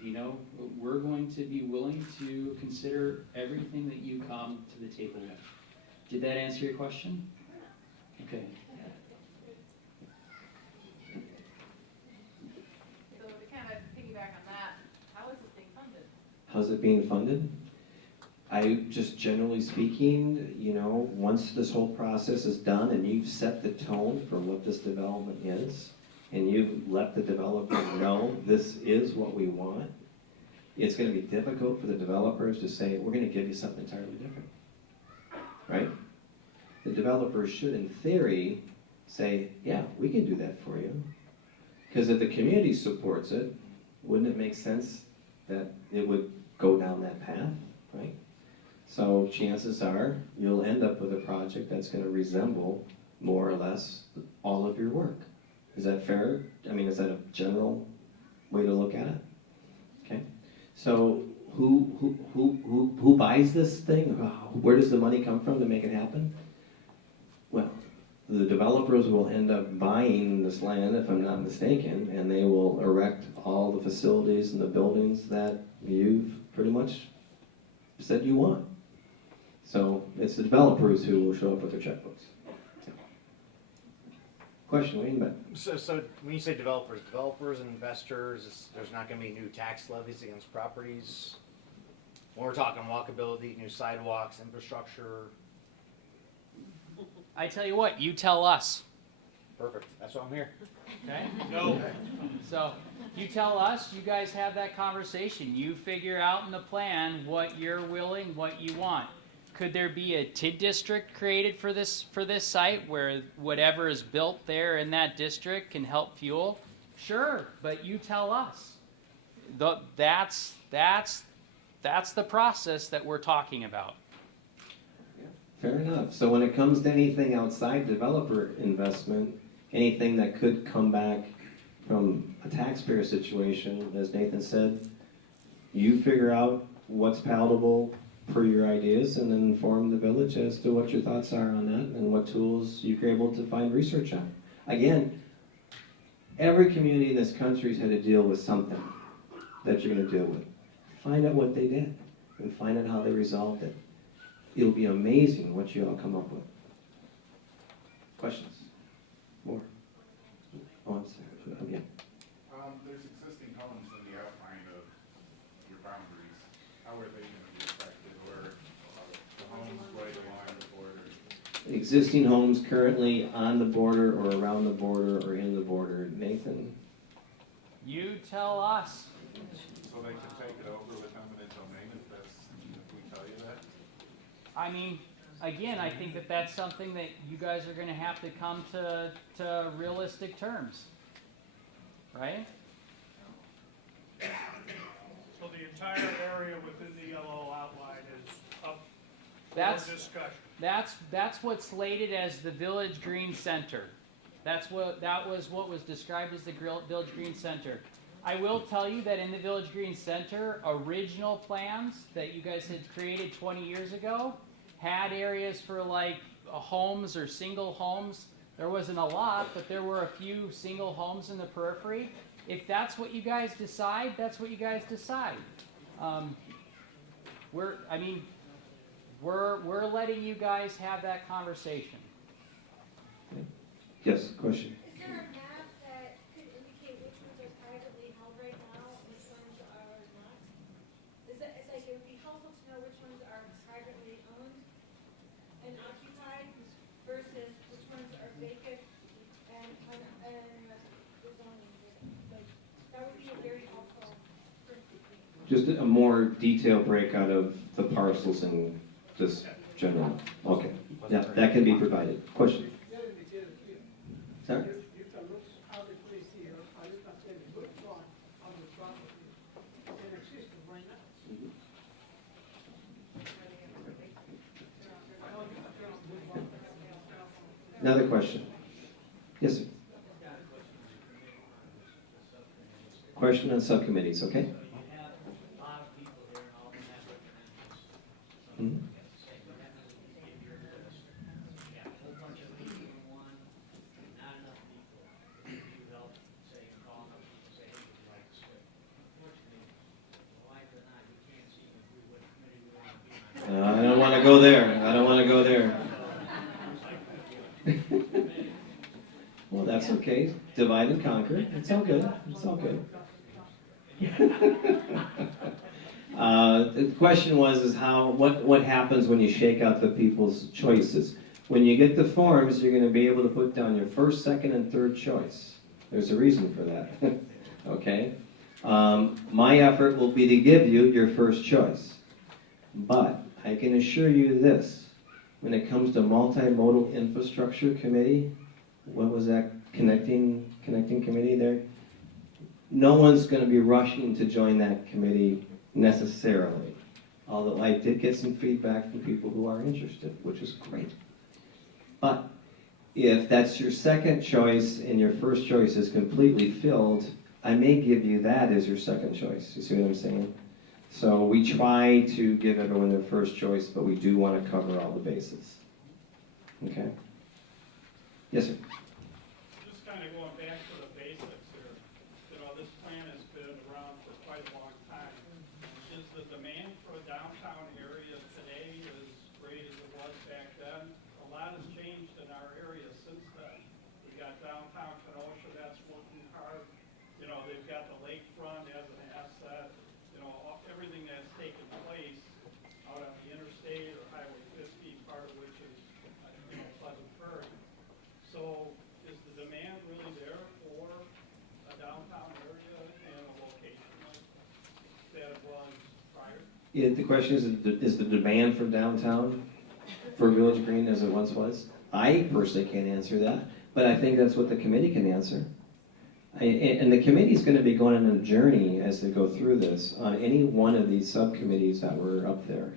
We're going to be willing to consider everything that you come to the table with. Did that answer your question? Okay. So to kind of piggyback on that, how is it being funded? How's it being funded? Just generally speaking, once this whole process is done and you've set the tone for what this development is, and you've let the developer know this is what we want, it's going to be difficult for the developers to say, we're going to give you something entirely different. Right? The developers should, in theory, say, yeah, we can do that for you. Because if the community supports it, wouldn't it make sense that it would go down that path, right? So chances are you'll end up with a project that's going to resemble more or less all of your work. Is that fair? I mean, is that a general way to look at it? Okay. So who buys this thing? Where does the money come from to make it happen? Well, the developers will end up buying this land, if I'm not mistaken, and they will erect all the facilities and the buildings that you've pretty much said you want. So it's the developers who will show up with their checkbooks. Question, Wayne, but So when you say developers, and investors, there's not gonna be new tax levies against properties? When we're talking walkability, new sidewalks, infrastructure, I tell you what, you tell us, perfect, that's why I'm here. okay? No. So, you tell us, you guys have that conversation, you figure out in the plan what you're willing, what you want. Could there be a TID district created for this site where whatever is built there in that district can help fuel? Sure, but you tell us. That's the process that we're talking about. fair enough. So when it comes to anything outside developer investment, anything that could come back from a taxpayer situation, as Nathan said, you figure out what's palatable per your ideas and then inform the village as to what your thoughts are on that and what tools you're able to find research on. Again, every community in this country's had to deal with something that you're gonna deal with. Find out what they did and find out how they resolved it. It'll be amazing what you all come up with. Questions? More? Oh, I'm sorry. Again. There's existing homes in the outline of your boundaries. How are they going to be affected, or the homes right along the border? Existing homes currently on the border or around the border or in the border. Nathan? You tell us. So they can take it over with eminent domain if we tell you that? I mean, again, I think that that's something that you guys are going to have to come to realistic terms, right? So the entire area within the yellow outline is up for discussion. That's what's slated as the Village Green Center. That was what was described as the Village Green Center. I will tell you that in the Village Green Center, original plans that you guys had created 20 years ago had areas for like homes or single homes. There wasn't a lot, but there were a few single homes in the periphery. If that's what you guys decide, that's what you guys decide. We're letting you guys have that conversation. Yes, question? Is there a map that could indicate which ones are privately held right now and which ones are not? It's like, it would be helpful to know which ones are privately owned and occupied versus which ones are vacant and the zoning. Like, that would be a very helpful for Just a more detailed breakout of the parcels in this general. Okay. Yeah, that can be provided. Question? Sorry? You can look how they place here, how you can tell which one on the property can exist right now. Another question? Yes, sir. Question on subcommittees, okay? Mhm. I don't want to go there. I don't want to go there. Well, that's okay. Divide and conquer. It's all good. It's all good. The question was what happens when you shake out the people's choices? When you get the forms, you're going to be able to put down your first, second, and third choice. There's a reason for that. Okay? My effort will be to give you your first choice. But I can assure you this, when it comes to multimodal infrastructure committee, what was that connecting committee there? No one's going to be rushing to join that committee necessarily. Although I did get some feedback from people who are interested, which is great. But if that's your second choice and your first choice is completely filled, I may give you that as your second choice. You see what I'm saying? So we try to give everyone their first choice, but we do want to cover all the bases. Okay? Yes, sir. Just kind of going back to the basics here. You know, this plan has been around for quite a long time. Is the demand for a downtown area today as great as it was back then? A lot has changed in our area since then. We got downtown Kenosha that's working hard. You know, they've got the lakefront as an asset. You know, everything that's taken place out on the interstate or Highway 50, part of which is, you know, Pleasant Prairie. So is the demand really there for a downtown area and a location like that it was prior? Yeah, the question is the demand for downtown, for Village Green as it once was? I personally can't answer that, but I think that's what the committee can answer. And the committee's gonna be going on a journey as they go through this, on any one of these subcommittees that were up there.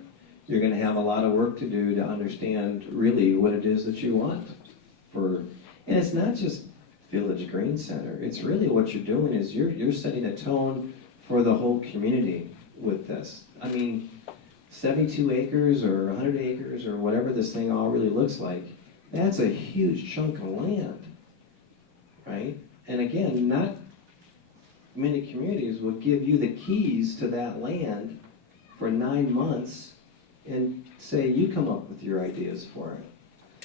You're gonna have a lot of work to do to understand really what it is that you want for, and it's not just Village Green Center, it's really what you're doing is you're setting a tone for the whole community with this. I mean, 72 acres or 100 acres or whatever this thing all really looks like, that's a huge chunk of land, right? And again, not many communities will give you the keys to that land for 9 months and say, you come up with your ideas for it.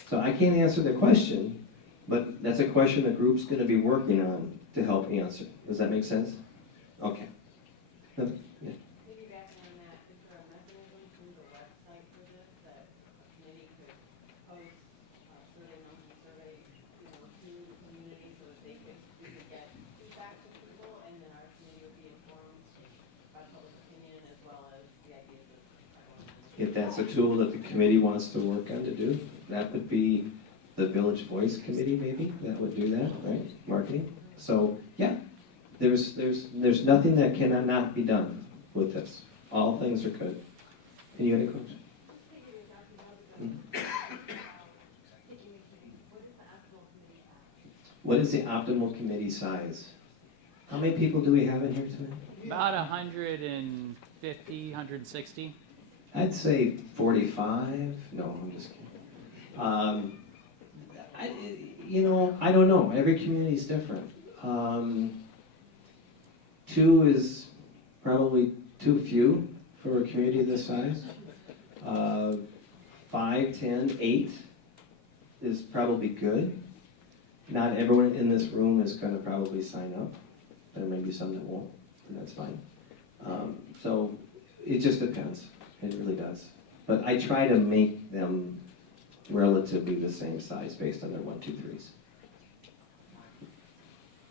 So I can't answer the question, but that's a question the group's gonna be working on to help answer. Does that make sense? Okay. Yeah. Piggybacking on that, is there a mechanism through the website for this that a committee could post survey monkey survey, you know, to the community so that we could get feedback to people and then our committee would be informed by public opinion as well as the ideas of our own. If that's a tool that the committee wants to work on to do, that would be the Village Voice Committee maybe, that would do that, right? Marketing. So, yeah, there's nothing that cannot not be done with this. All things are good. Any other questions? What is the optimal committee size? How many people do we have in here tonight? About 150, 160. I'd say 45. No, I'm just kidding. I don't know. Every community is different. 2 is probably too few for a community this size. 5, 10, 8 is probably good. Not everyone in this room is going to probably sign up. There may be some that won't, and that's fine. So it just depends. It really does. But I try to make them relatively the same size based on their 1, 2, 3s.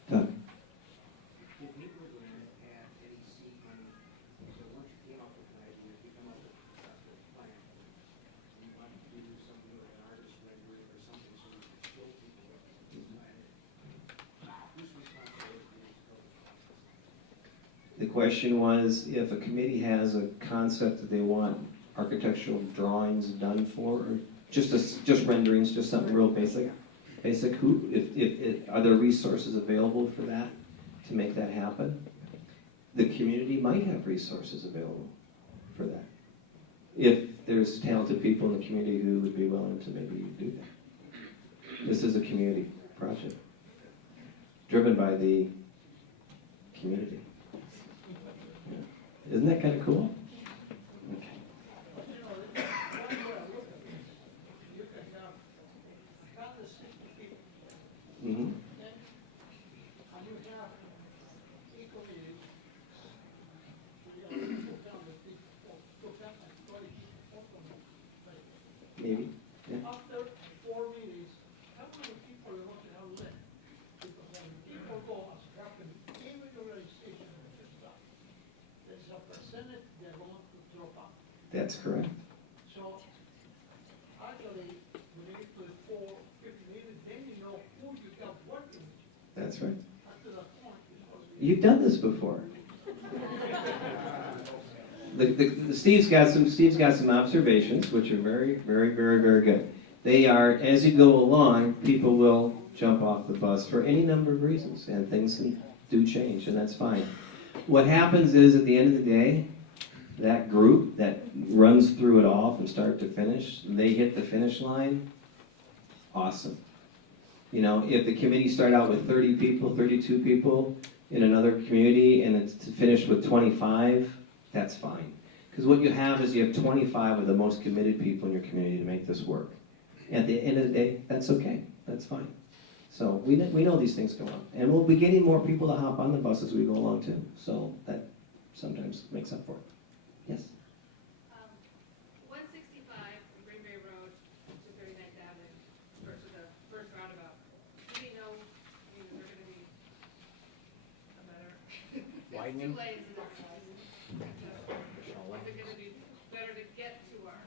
Doug? Did we were going to add any seed money? So once you came up with an idea, you come up with a conceptual plan, you want to do some new artist rendering or something so you can show people what you planted. Whose responsibility is to go through the process? The question was, if a committee has a concept that they want architectural drawings done for, or just renderings, just something real basic. Are there resources available for that to make that happen? The community might have resources available for that. If there's talented people in the community who would be willing to maybe do that. This is a community project, driven by the community. Yeah. Isn't that kind of cool? Okay. Mm-hmm. Maybe. Yeah. After 4 meetings, how many people you want to have left? Because when people go as happened, even your registration and stuff, there's a percentage they want to drop out. That's correct. So actually, when you get to the 4, 50 meetings, then you know who you got working with. That's right. After that point, it's supposed to be. You've done this before. Steve's got some observations, which are very, very, very, very good. They are, as you go along, people will jump off the bus for any number of reasons, and things do change, and that's fine. What happens is, at the end of the day, that group that runs through it all from start to finish, they hit the finish line, awesome. You know, if the committee start out with 30 people, 32 people in another community and it's finished with 25, that's fine. Because what you have is you have 25 of the most committed people in your community to make this work. At the end of the day, that's okay, that's fine. So we know these things go on. And we'll be getting more people to hop on the bus as we go along too. So that sometimes makes up for it. Yes? 165 from Green Bay Road to 39th Avenue, first with the first roundabout. Do we know, I mean, is there gonna be a better? Widening? Two lanes in there. Is it gonna be better to get to our,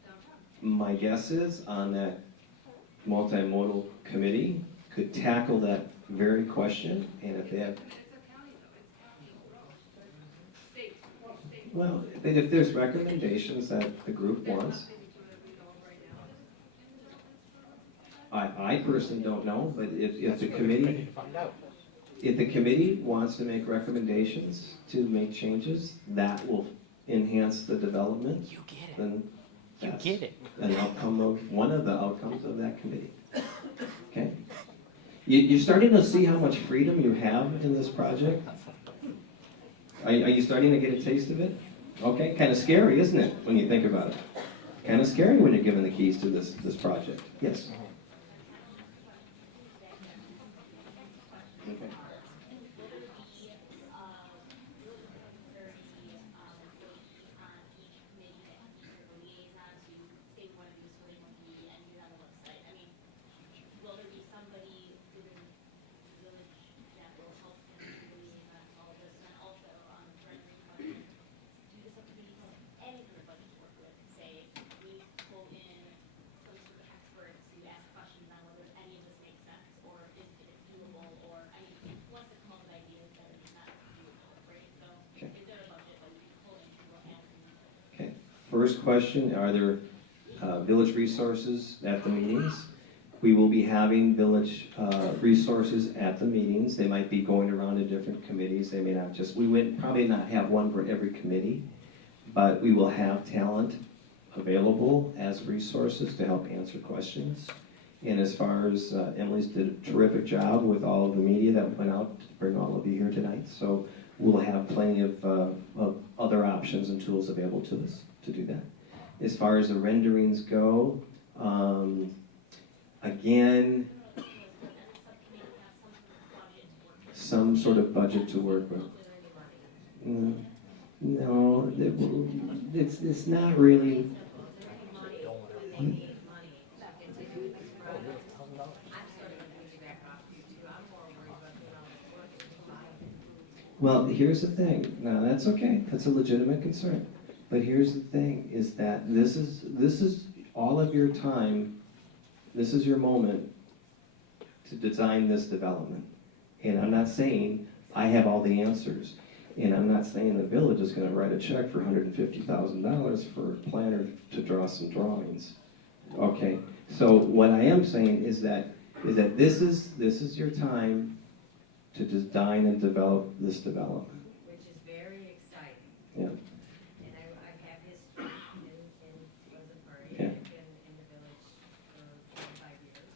downtown? My guess is on that multimodal committee could tackle that very question, and if they have, It's a county though, it's county road. State. well, if there's recommendations that the group wants, I personally don't know, but if the committee, if the committee wants to make recommendations to make changes, that will enhance the development, then that's an outcome of, one of the outcomes of that committee. Okay? You're starting to see how much freedom you have in this project? Are you starting to get a taste of it? Okay, kind of scary, isn't it, when you think about it? Kind of scary when you're given the keys to this project. Yes? Okay. Will there be somebody within the village that will help him liaison all of this, and also rendering budget? Do the subcommittees have any kind of budget to work with? Say, we pull in some sort of experts to ask questions on whether any of this makes sense, or is it doable, or, I mean, who wants to come up with ideas that are just not doable, right? So, is there a budget that we can pull in to ask? Okay. First question, are there village resources at the meetings? We will be having village resources at the meetings. They might be going around to different committees. They may not just, we would probably not have one for every committee, but we will have talent available as resources to help answer questions. And as far as Emily's did a terrific job with all of the media that went out to bring all of you here tonight. So we'll have plenty of other options and tools available to us to do that. As far as the renderings go, again, some sort of budget to work with. No, it's not really. Well, here's the thing. Now, that's okay. That's a legitimate concern. But here's the thing, is that this is all of your time, this is your moment to design this development. And I'm not saying I have all the answers. And I'm not saying the village is gonna write a check for $150,000 for a planner to draw some drawings. Okay, so what I am saying is that this is your time to design and develop this development. Which is very exciting. Yeah. And I've had history in Pleasant Prairie, Yeah. I've been in the village for 25 years.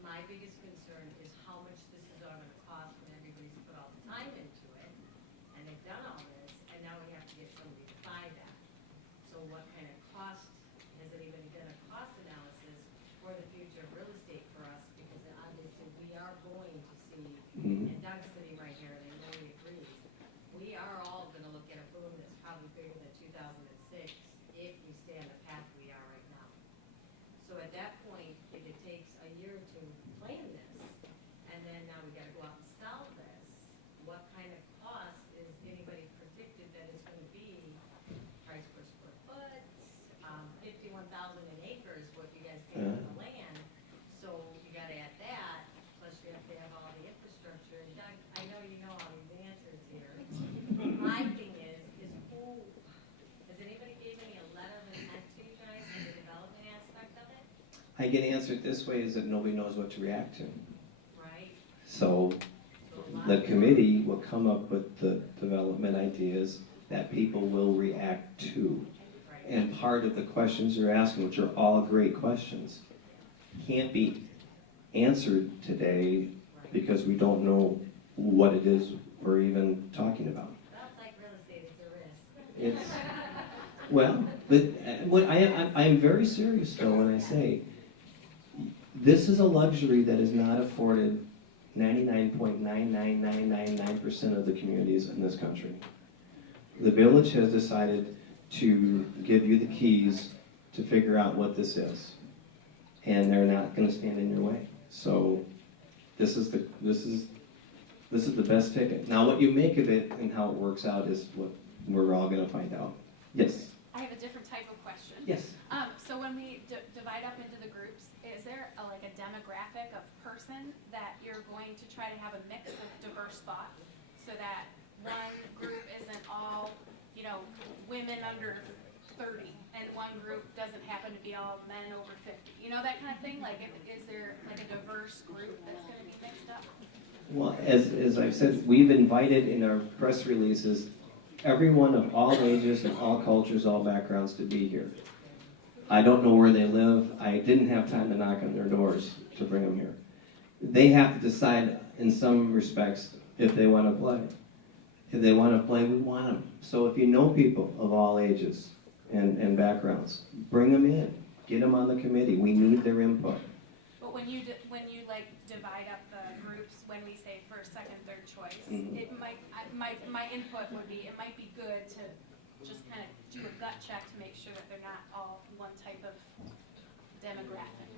My biggest concern is how much this is all gonna cost when everybody's put all the time into it, and they've done all this, and now we have to get somebody to buy that. So what kind of cost, has anybody done a cost analysis for the future of real estate for us? Because obviously we are going to see, and Doug's sitting right here, and I know he agrees, we are all gonna look at a boom that's probably bigger than 2006 if we stay on the path we are right now. So at that point, if it takes a year or two to plan this, and then now we gotta go out and sell this, what kind of cost is anybody predicted that it's gonna be? Price per square foot, 51,000 an acre is what you guys pay for the land, so you gotta add that, plus you have to have all the infrastructure, and Doug, I know you know all these answers here. My thing is who, has anybody gave any a letter of intent to you guys for the development aspect of it? I get answered this way is that nobody knows what to react to. Right? So the committee will come up with the development ideas that people will react to. And part of the questions you're asking, which are all great questions, can't be answered today because we don't know what it is we're even talking about. That's like real estate, it's a risk. It's, well, but what I am very serious though when I say, this is a luxury that is not afforded 99.99999% of the communities in this country. The village has decided to give you the keys to figure out what this is. And they're not gonna stand in your way. So this is the best ticket. Now what you make of it and how it works out is what we're all gonna find out. Yes? I have a different type of question. Yes. So when we divide up into the groups, is there like a demographic of person that you're going to try to have a mix of diverse thought so that one group isn't all, women under 30 and one group doesn't happen to be all men over 50? That kind of thing? Like, is there like a diverse group that's going to be mixed up? Well, as I've said, we've invited in our press releases everyone of all ages and all cultures, all backgrounds to be here. I don't know where they live. I didn't have time to knock on their doors to bring them here. They have to decide in some respects if they want to play. If they want to play, we want them. So if you know people of all ages and backgrounds, bring them in. Get them on the committee. We need their input. But when you like divide up the groups, when we say first, second, third choice, Mhm. it might, my input would be, it might be good to just kind of do a gut check to make sure that they're not all one type of demographic.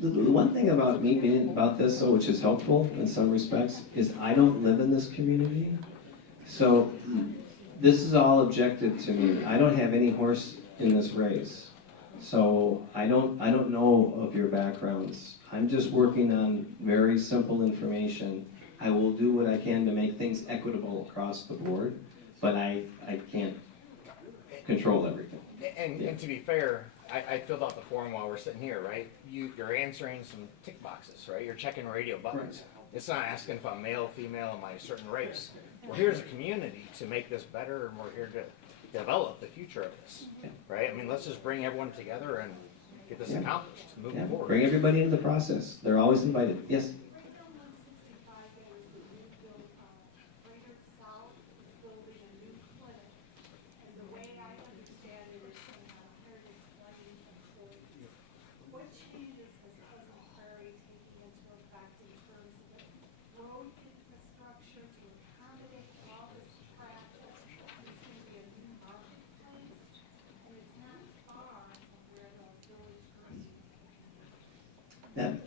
The one thing about me being about this, though, which is helpful in some respects, is I don't live in this community. So this is all objective to me. I don't have any horse in this race. So I don't know of your backgrounds. I'm just working on very simple information. I will do what I can to make things equitable across the board, but I can't control everything. And to be fair, I filled out the form while we're sitting here, right? You're answering some tick boxes, right? You're checking radio buttons. It's not asking if I'm male, female, and my certain race. We're here as a community to make this better, and we're here to develop the future of this, right? I mean, let's just bring everyone together and get this accomplished, moving forward. Bring everybody into the process. They're always invited. Yes?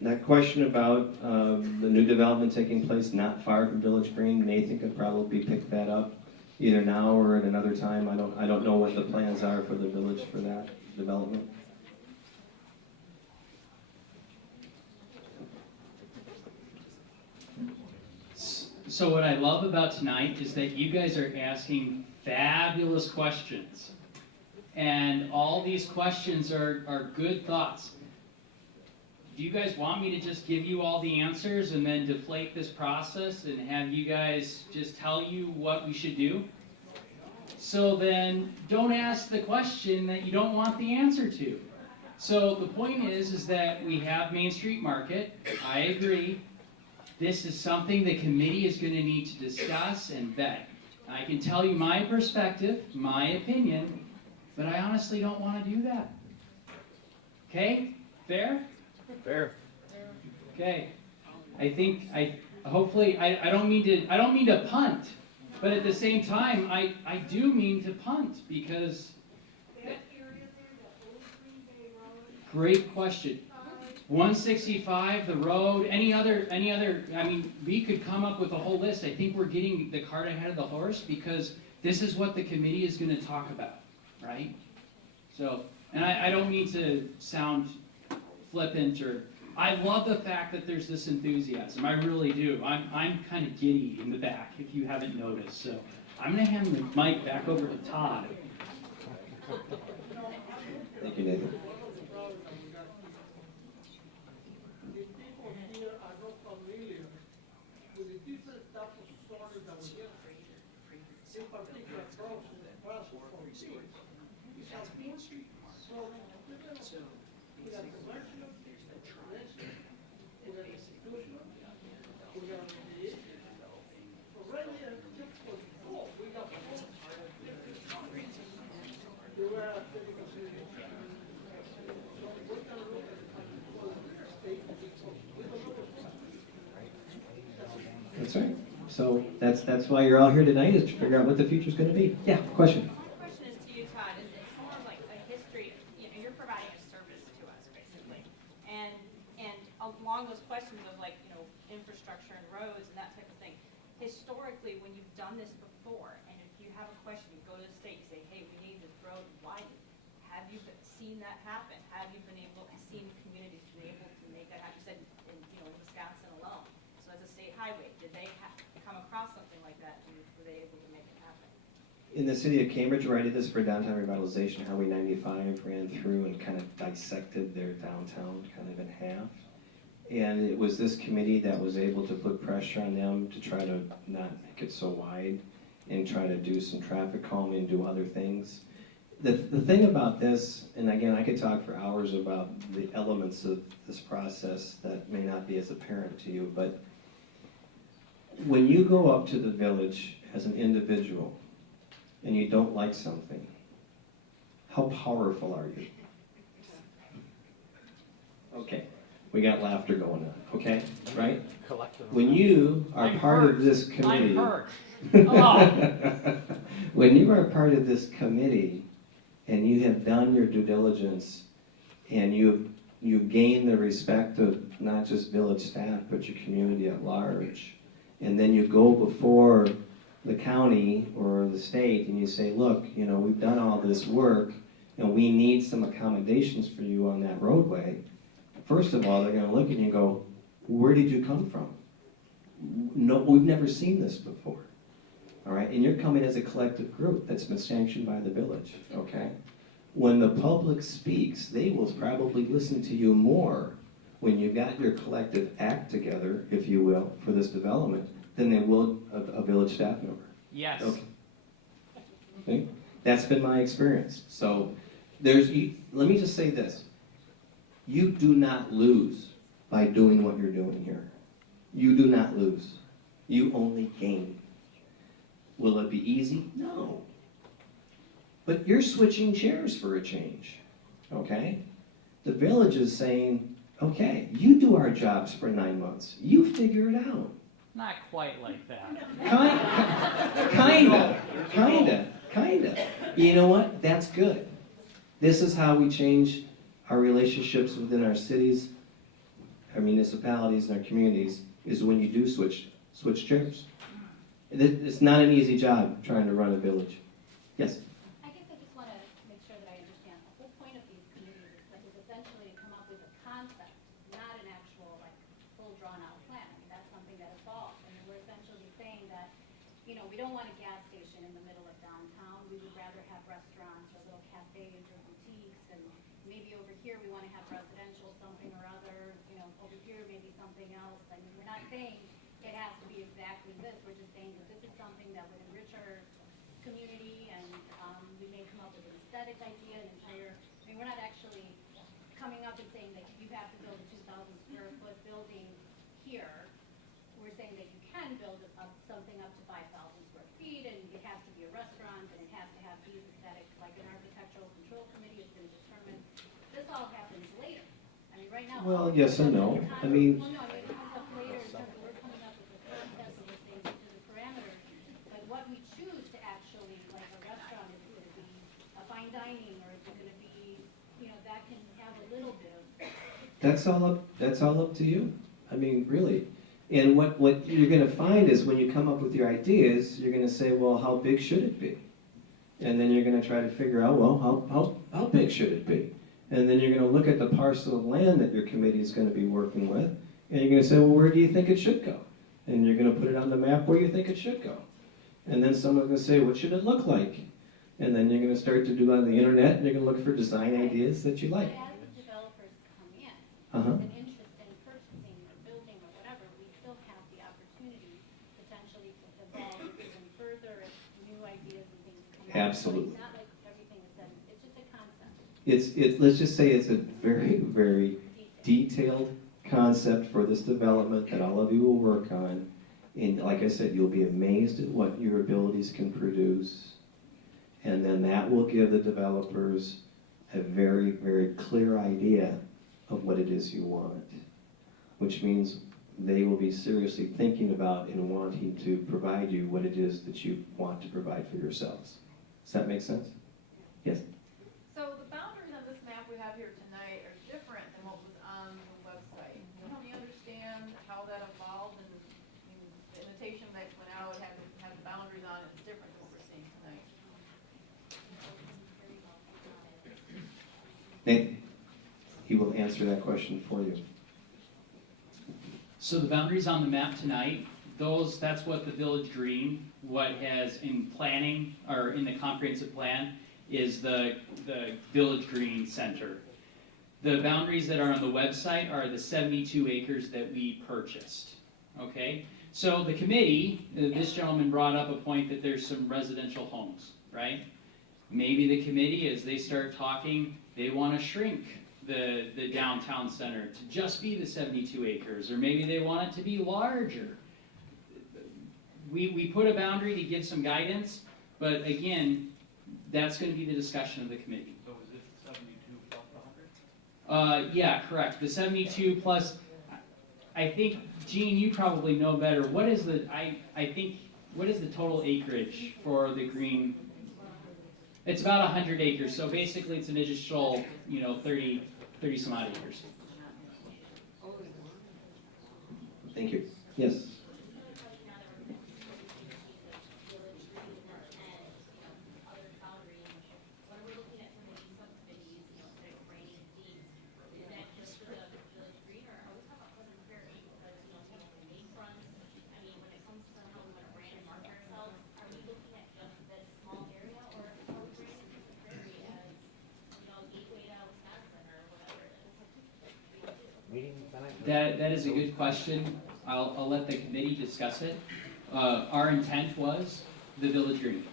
That question about the new development taking place not far from Village Green, Nathan could probably pick that up either now or at another time. I don't know what the plans are for the village for that development. So what I love about tonight is that you guys are asking fabulous questions. And all these questions are good thoughts. Do you guys want me to just give you all the answers and then deflate this process and have you guys just tell you what we should do? So then don't ask the question that you don't want the answer to. So the point is that we have Main Street Market. I agree. This is something the committee is going to need to discuss and vet. I can tell you my perspective, my opinion, but I honestly don't want to do that. Okay? Fair? Fair. Okay. I think I don't mean to punt, but at the same time I do mean to punt because great question. 165, the road, any other, I mean, we could come up with a whole list. I think we're getting the cart ahead of the horse because this is what the committee is going to talk about, right? So, and I don't mean to sound flippant or, I love the fact that there's this enthusiasm. I really do. I'm kind of giddy in the back, if you haven't noticed. So I'm going to hand the mic back over to Todd. Thank you, Nathan. So that's why you're all here tonight, is to figure out what the future's gonna be. Yeah, question? My question is to you, Todd, and it's more of like a history, you're providing a service to us, basically. And along those questions of like, infrastructure and roads and that type of thing, historically, when you've done this before, and if you have a question, you go to the state, you say, hey, we need this road widened. Have you seen that happen? Have you seen communities be able to make that happen? You said in, Wisconsin alone. So as a state highway, did they come across something like that, and were they able to make it happen? In the city of Cambridge, where I did this for downtown revitalization, Highway 95 ran through and kind of dissected their downtown kind of in half. And it was this committee that was able to put pressure on them to try to not make it so wide and try to do some traffic calming and do other things. The thing about this, and again, I could talk for hours about the elements of this process that may not be as apparent to you, but when you go up to the village as an individual and you don't like something, how powerful are you? Okay, we got laughter going on, okay, right? When you are part of this committee, when you are part of this committee and you have done your due diligence and you've gained the respect of not just village staff, but your community at large, and then you go before the county or the state and you say, look, we've done all this work and we need some accommodations for you on that roadway. First of all, they're gonna look at you and go, where did you come from? No, we've never seen this before. All right, and you're coming as a collective group that's been sanctioned by the village, okay? When the public speaks, they will probably listen to you more when you've got your collective act together, if you will, for this development, than they will a village staff member. Yes. Okay. Okay? That's been my experience. So let me just say this. You do not lose by doing what you're doing here. You do not lose. You only gain. Will it be easy? No. But you're switching chairs for a change, okay? The village is saying, okay, you do our jobs for 9 months. You figure it out. Not quite like that. Kinda. You know what? That's good. This is how we change our relationships within our cities, our municipalities, and our communities, is when you do switch chairs. It's not an easy job trying to run a village. Yes? I guess I just want to make sure that I understand. The whole point of these committees is essentially to come up with a concept, not an actual, full drawn-out plan. I mean, that's something that evolved. I mean, we're essentially saying that, we don't want a gas station in the middle of downtown. We would rather have restaurants or little cafes or boutiques, and maybe over here we want to have residential something or other, over here maybe something else. I mean, we're not saying it has to be exactly this. We're just saying that this is something that would enrich our community, and we may come up with an aesthetic idea, we're not actually coming up and saying that you have to build a 2,000 square foot building here. We're saying that you can build something up to 5,000 square feet, and it has to be a restaurant, and it has to have these aesthetics, like an architectural control committee has been determined. This all happens later. I mean, right now. Well, yes and no. I mean, Well, no, it comes up later in terms of we're coming up with the concept and we're saying these are the parameters. But what we choose to actually, like a restaurant, is it going to be a fine dining, or is it going to be, that can have a little bit of. that's all up to you. I mean, really. And what you're going to find is when you come up with your ideas, you're going to say, well, how big should it be? And then you're going to try to figure out, well, how big should it be? And then you're going to look at the parcel of land that your committee is going to be working with, and you're going to say, well, where do you think it should go? And you're going to put it on the map where you think it should go. And then someone's going to say, what should it look like? And then you're going to start to do on the internet, and you're going to look for design ideas that you like. But as the developers come in, Uh-huh. with an interest in purchasing or building or whatever, we still have the opportunity potentially to evolve even further if new ideas and things come up. Absolutely. So it's not like everything is done, it's just a concept. Let's just say it's a very, very detailed concept for this development that all of you will work on. And like I said, you'll be amazed at what your abilities can produce. And then that will give the developers a very, very clear idea of what it is you want. Which means they will be seriously thinking about and wanting to provide you what it is that you want to provide for yourselves. Does that make sense? Yes? So the boundaries on this map we have here tonight are different than what was on the website. Can you help me understand how that evolved and the invitation that went out had the boundaries on it, it's different than what we're seeing tonight? Nate, he will answer that question for you. So the boundaries on the map tonight, that's what the village green, what has in planning, or in the comprehensive plan, is the village green center. The boundaries that are on the website are the 72 acres that we purchased, okay? So the committee, this gentleman brought up a point that there's some residential homes, right? Maybe the committee, as they start talking, they want to shrink the downtown center to just be the 72 acres, or maybe they want it to be larger. We put a boundary to give some guidance, but again, that's going to be the discussion of the committee. So is this 72 plus the 100? Yeah, correct. The 72 plus, I think, Gene, you probably know better. What is the total acreage for the green? It's about 100 acres, so basically it's an additional, 30 some odd acres. Thank you. Yes? That is a good question. I'll let the committee discuss it. Our intent was the village green.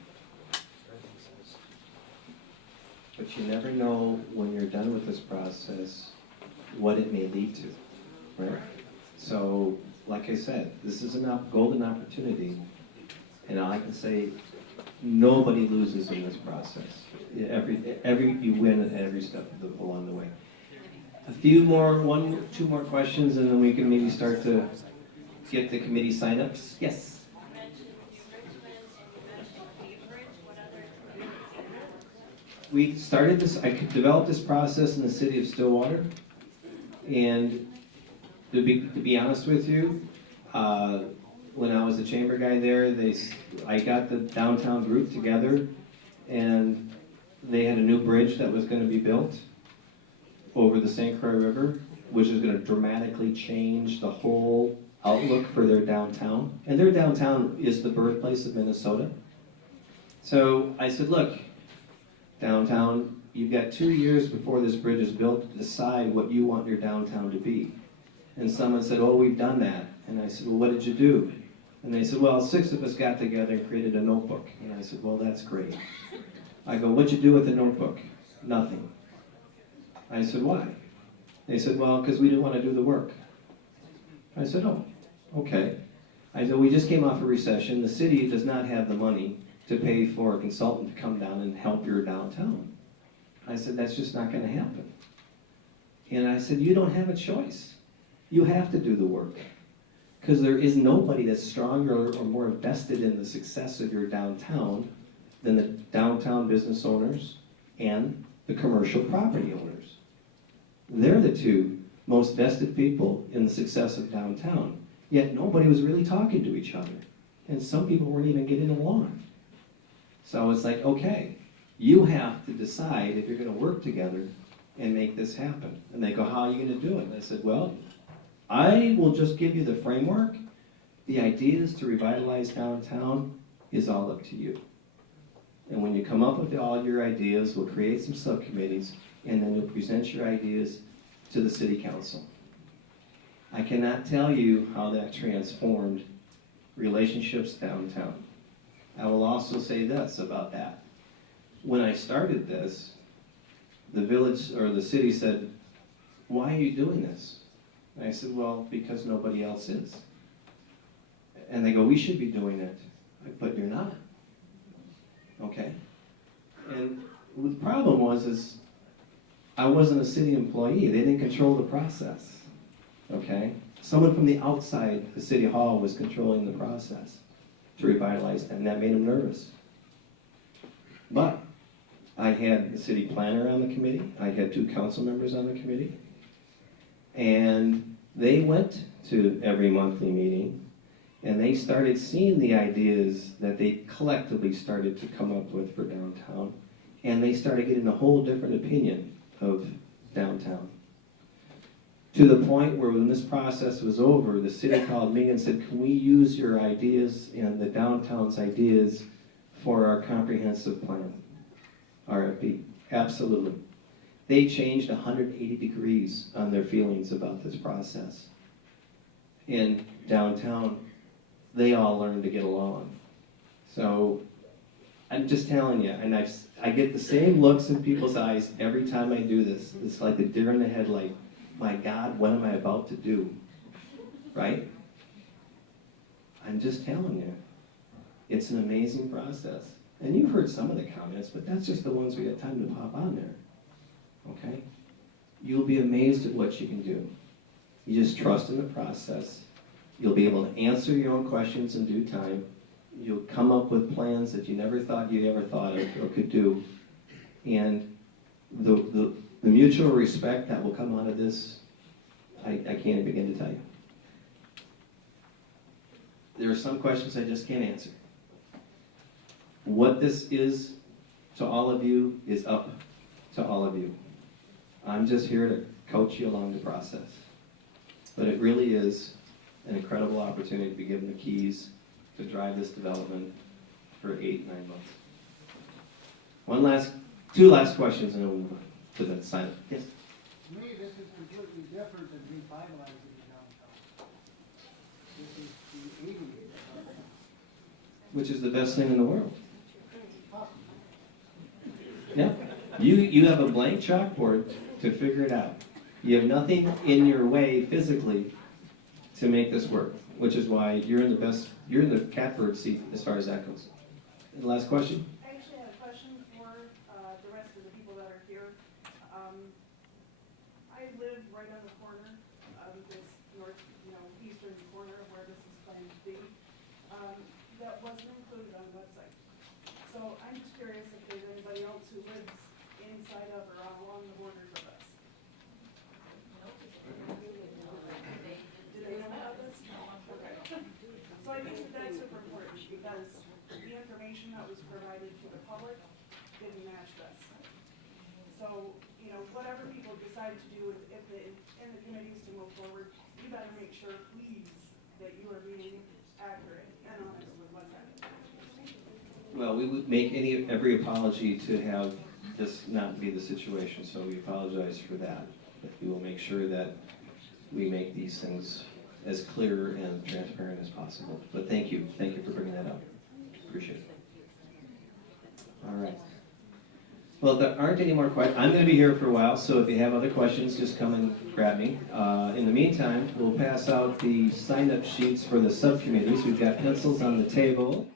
But you never know when you're done with this process what it may lead to, right? So, like I said, this is a golden opportunity, and I can say nobody loses in this process. You win at every step along the way. Two more questions, and then we can maybe start to get the committee signups. Yes? We started this, I developed this process in the city of Stillwater, and to be honest with you, when I was the chamber guy there, I got the downtown group together, and they had a new bridge that was going to be built over the St. Croix River, which is going to dramatically change the whole outlook for their downtown. And their downtown is the birthplace of Minnesota. So I said, look, downtown, you've got 2 years before this bridge is built to decide what you want your downtown to be. And someone said, oh, we've done that. And I said, well, what did you do? And they said, well, 6 of us got together and created a notebook. And I said, well, that's great. I go, what'd you do with the notebook? Nothing. I said, why? They said, well, because we didn't want to do the work. I said, oh, okay. I said, we just came off a recession. The city does not have the money to pay for a consultant to come down and help your downtown. I said, that's just not going to happen. And I said, you don't have a choice. You have to do the work. Because there is nobody that's stronger or more invested in the success of your downtown than the downtown business owners and the commercial property owners. They're the two most vested people in the success of downtown. Yet nobody was really talking to each other. And some people weren't even getting along. So it's like, okay, you have to decide if you're going to work together and make this happen. And they go, how are you going to do it? And I said, well, I will just give you the framework. The ideas to revitalize downtown is all up to you. And when you come up with all your ideas, we'll create some subcommittees, and then you'll present your ideas to the city council. I cannot tell you how that transformed relationships downtown. I will also say this about that. When I started this, the village or the city said, why are you doing this? And I said, well, because nobody else is. And they go, we should be doing it. But you're not. Okay? And the problem was I wasn't a city employee. They didn't control the process. Okay? someone from the outside the city hall was controlling the process to revitalize them, and that made them nervous. But I had the city planner on the committee, I had 2 council members on the committee, and they went to every monthly meeting, and they started seeing the ideas that they collectively started to come up with for downtown, and they started getting a whole different opinion of downtown. To the point where when this process was over, the city called me and said, can we use your ideas and the downtown's ideas for our comprehensive plan, RFP? Absolutely. They changed 180 degrees on their feelings about this process. In downtown, they all learned to get along. So I'm just telling you, and I get the same looks in people's eyes every time I do this. It's like a deer in the headlight. My God, what am I about to do? Right? I'm just telling you, it's an amazing process. And you've heard some of the comments, but that's just the ones we got time to pop on there. Okay? You'll be amazed at what you can do. You just trust in the process. You'll be able to answer your own questions in due time. You'll come up with plans that you never thought you ever thought of or could do. And the mutual respect that will come out of this, I can't even begin to tell you. There are some questions I just can't answer. What this is to all of you is up to all of you. I'm just here to coach you along the process. But it really is an incredible opportunity to be given the keys to drive this development for 8-9 months. 2 last questions and then we'll move on to the sign up. Yes? To me, this is completely different than revitalizing the downtown. This is creating it. Which is the best thing in the world. Yeah. You have a blank chalkboard to figure it out. You have nothing in your way physically to make this work, which is why you're in the catbird seat as far as that goes. And last question? I actually have a question for the rest of the people that are here. I live right on the corner of this eastern corner of where this is planned to be. That wasn't included on the website. So I'm just curious if there's anybody else who lives inside of or along the borders of us. Do they know about this? Okay. So I think that's super important because the information that was provided to the public didn't match this. So, whatever people decide to do if in the committees to move forward, you better make sure, please, that you are being accurate and honest with what's happening. Well, we would make every apology to have this not be the situation, so we apologize for that. But we will make sure that we make these things as clear and transparent as possible. But thank you for bringing that up. Appreciate it. All right. Well, if there aren't any more questions, I'm going to be here for a while, so if you have other questions, just come and grab me. In the meantime, we'll pass out the sign-up sheets for the subcommittees. We've got pencils on the table.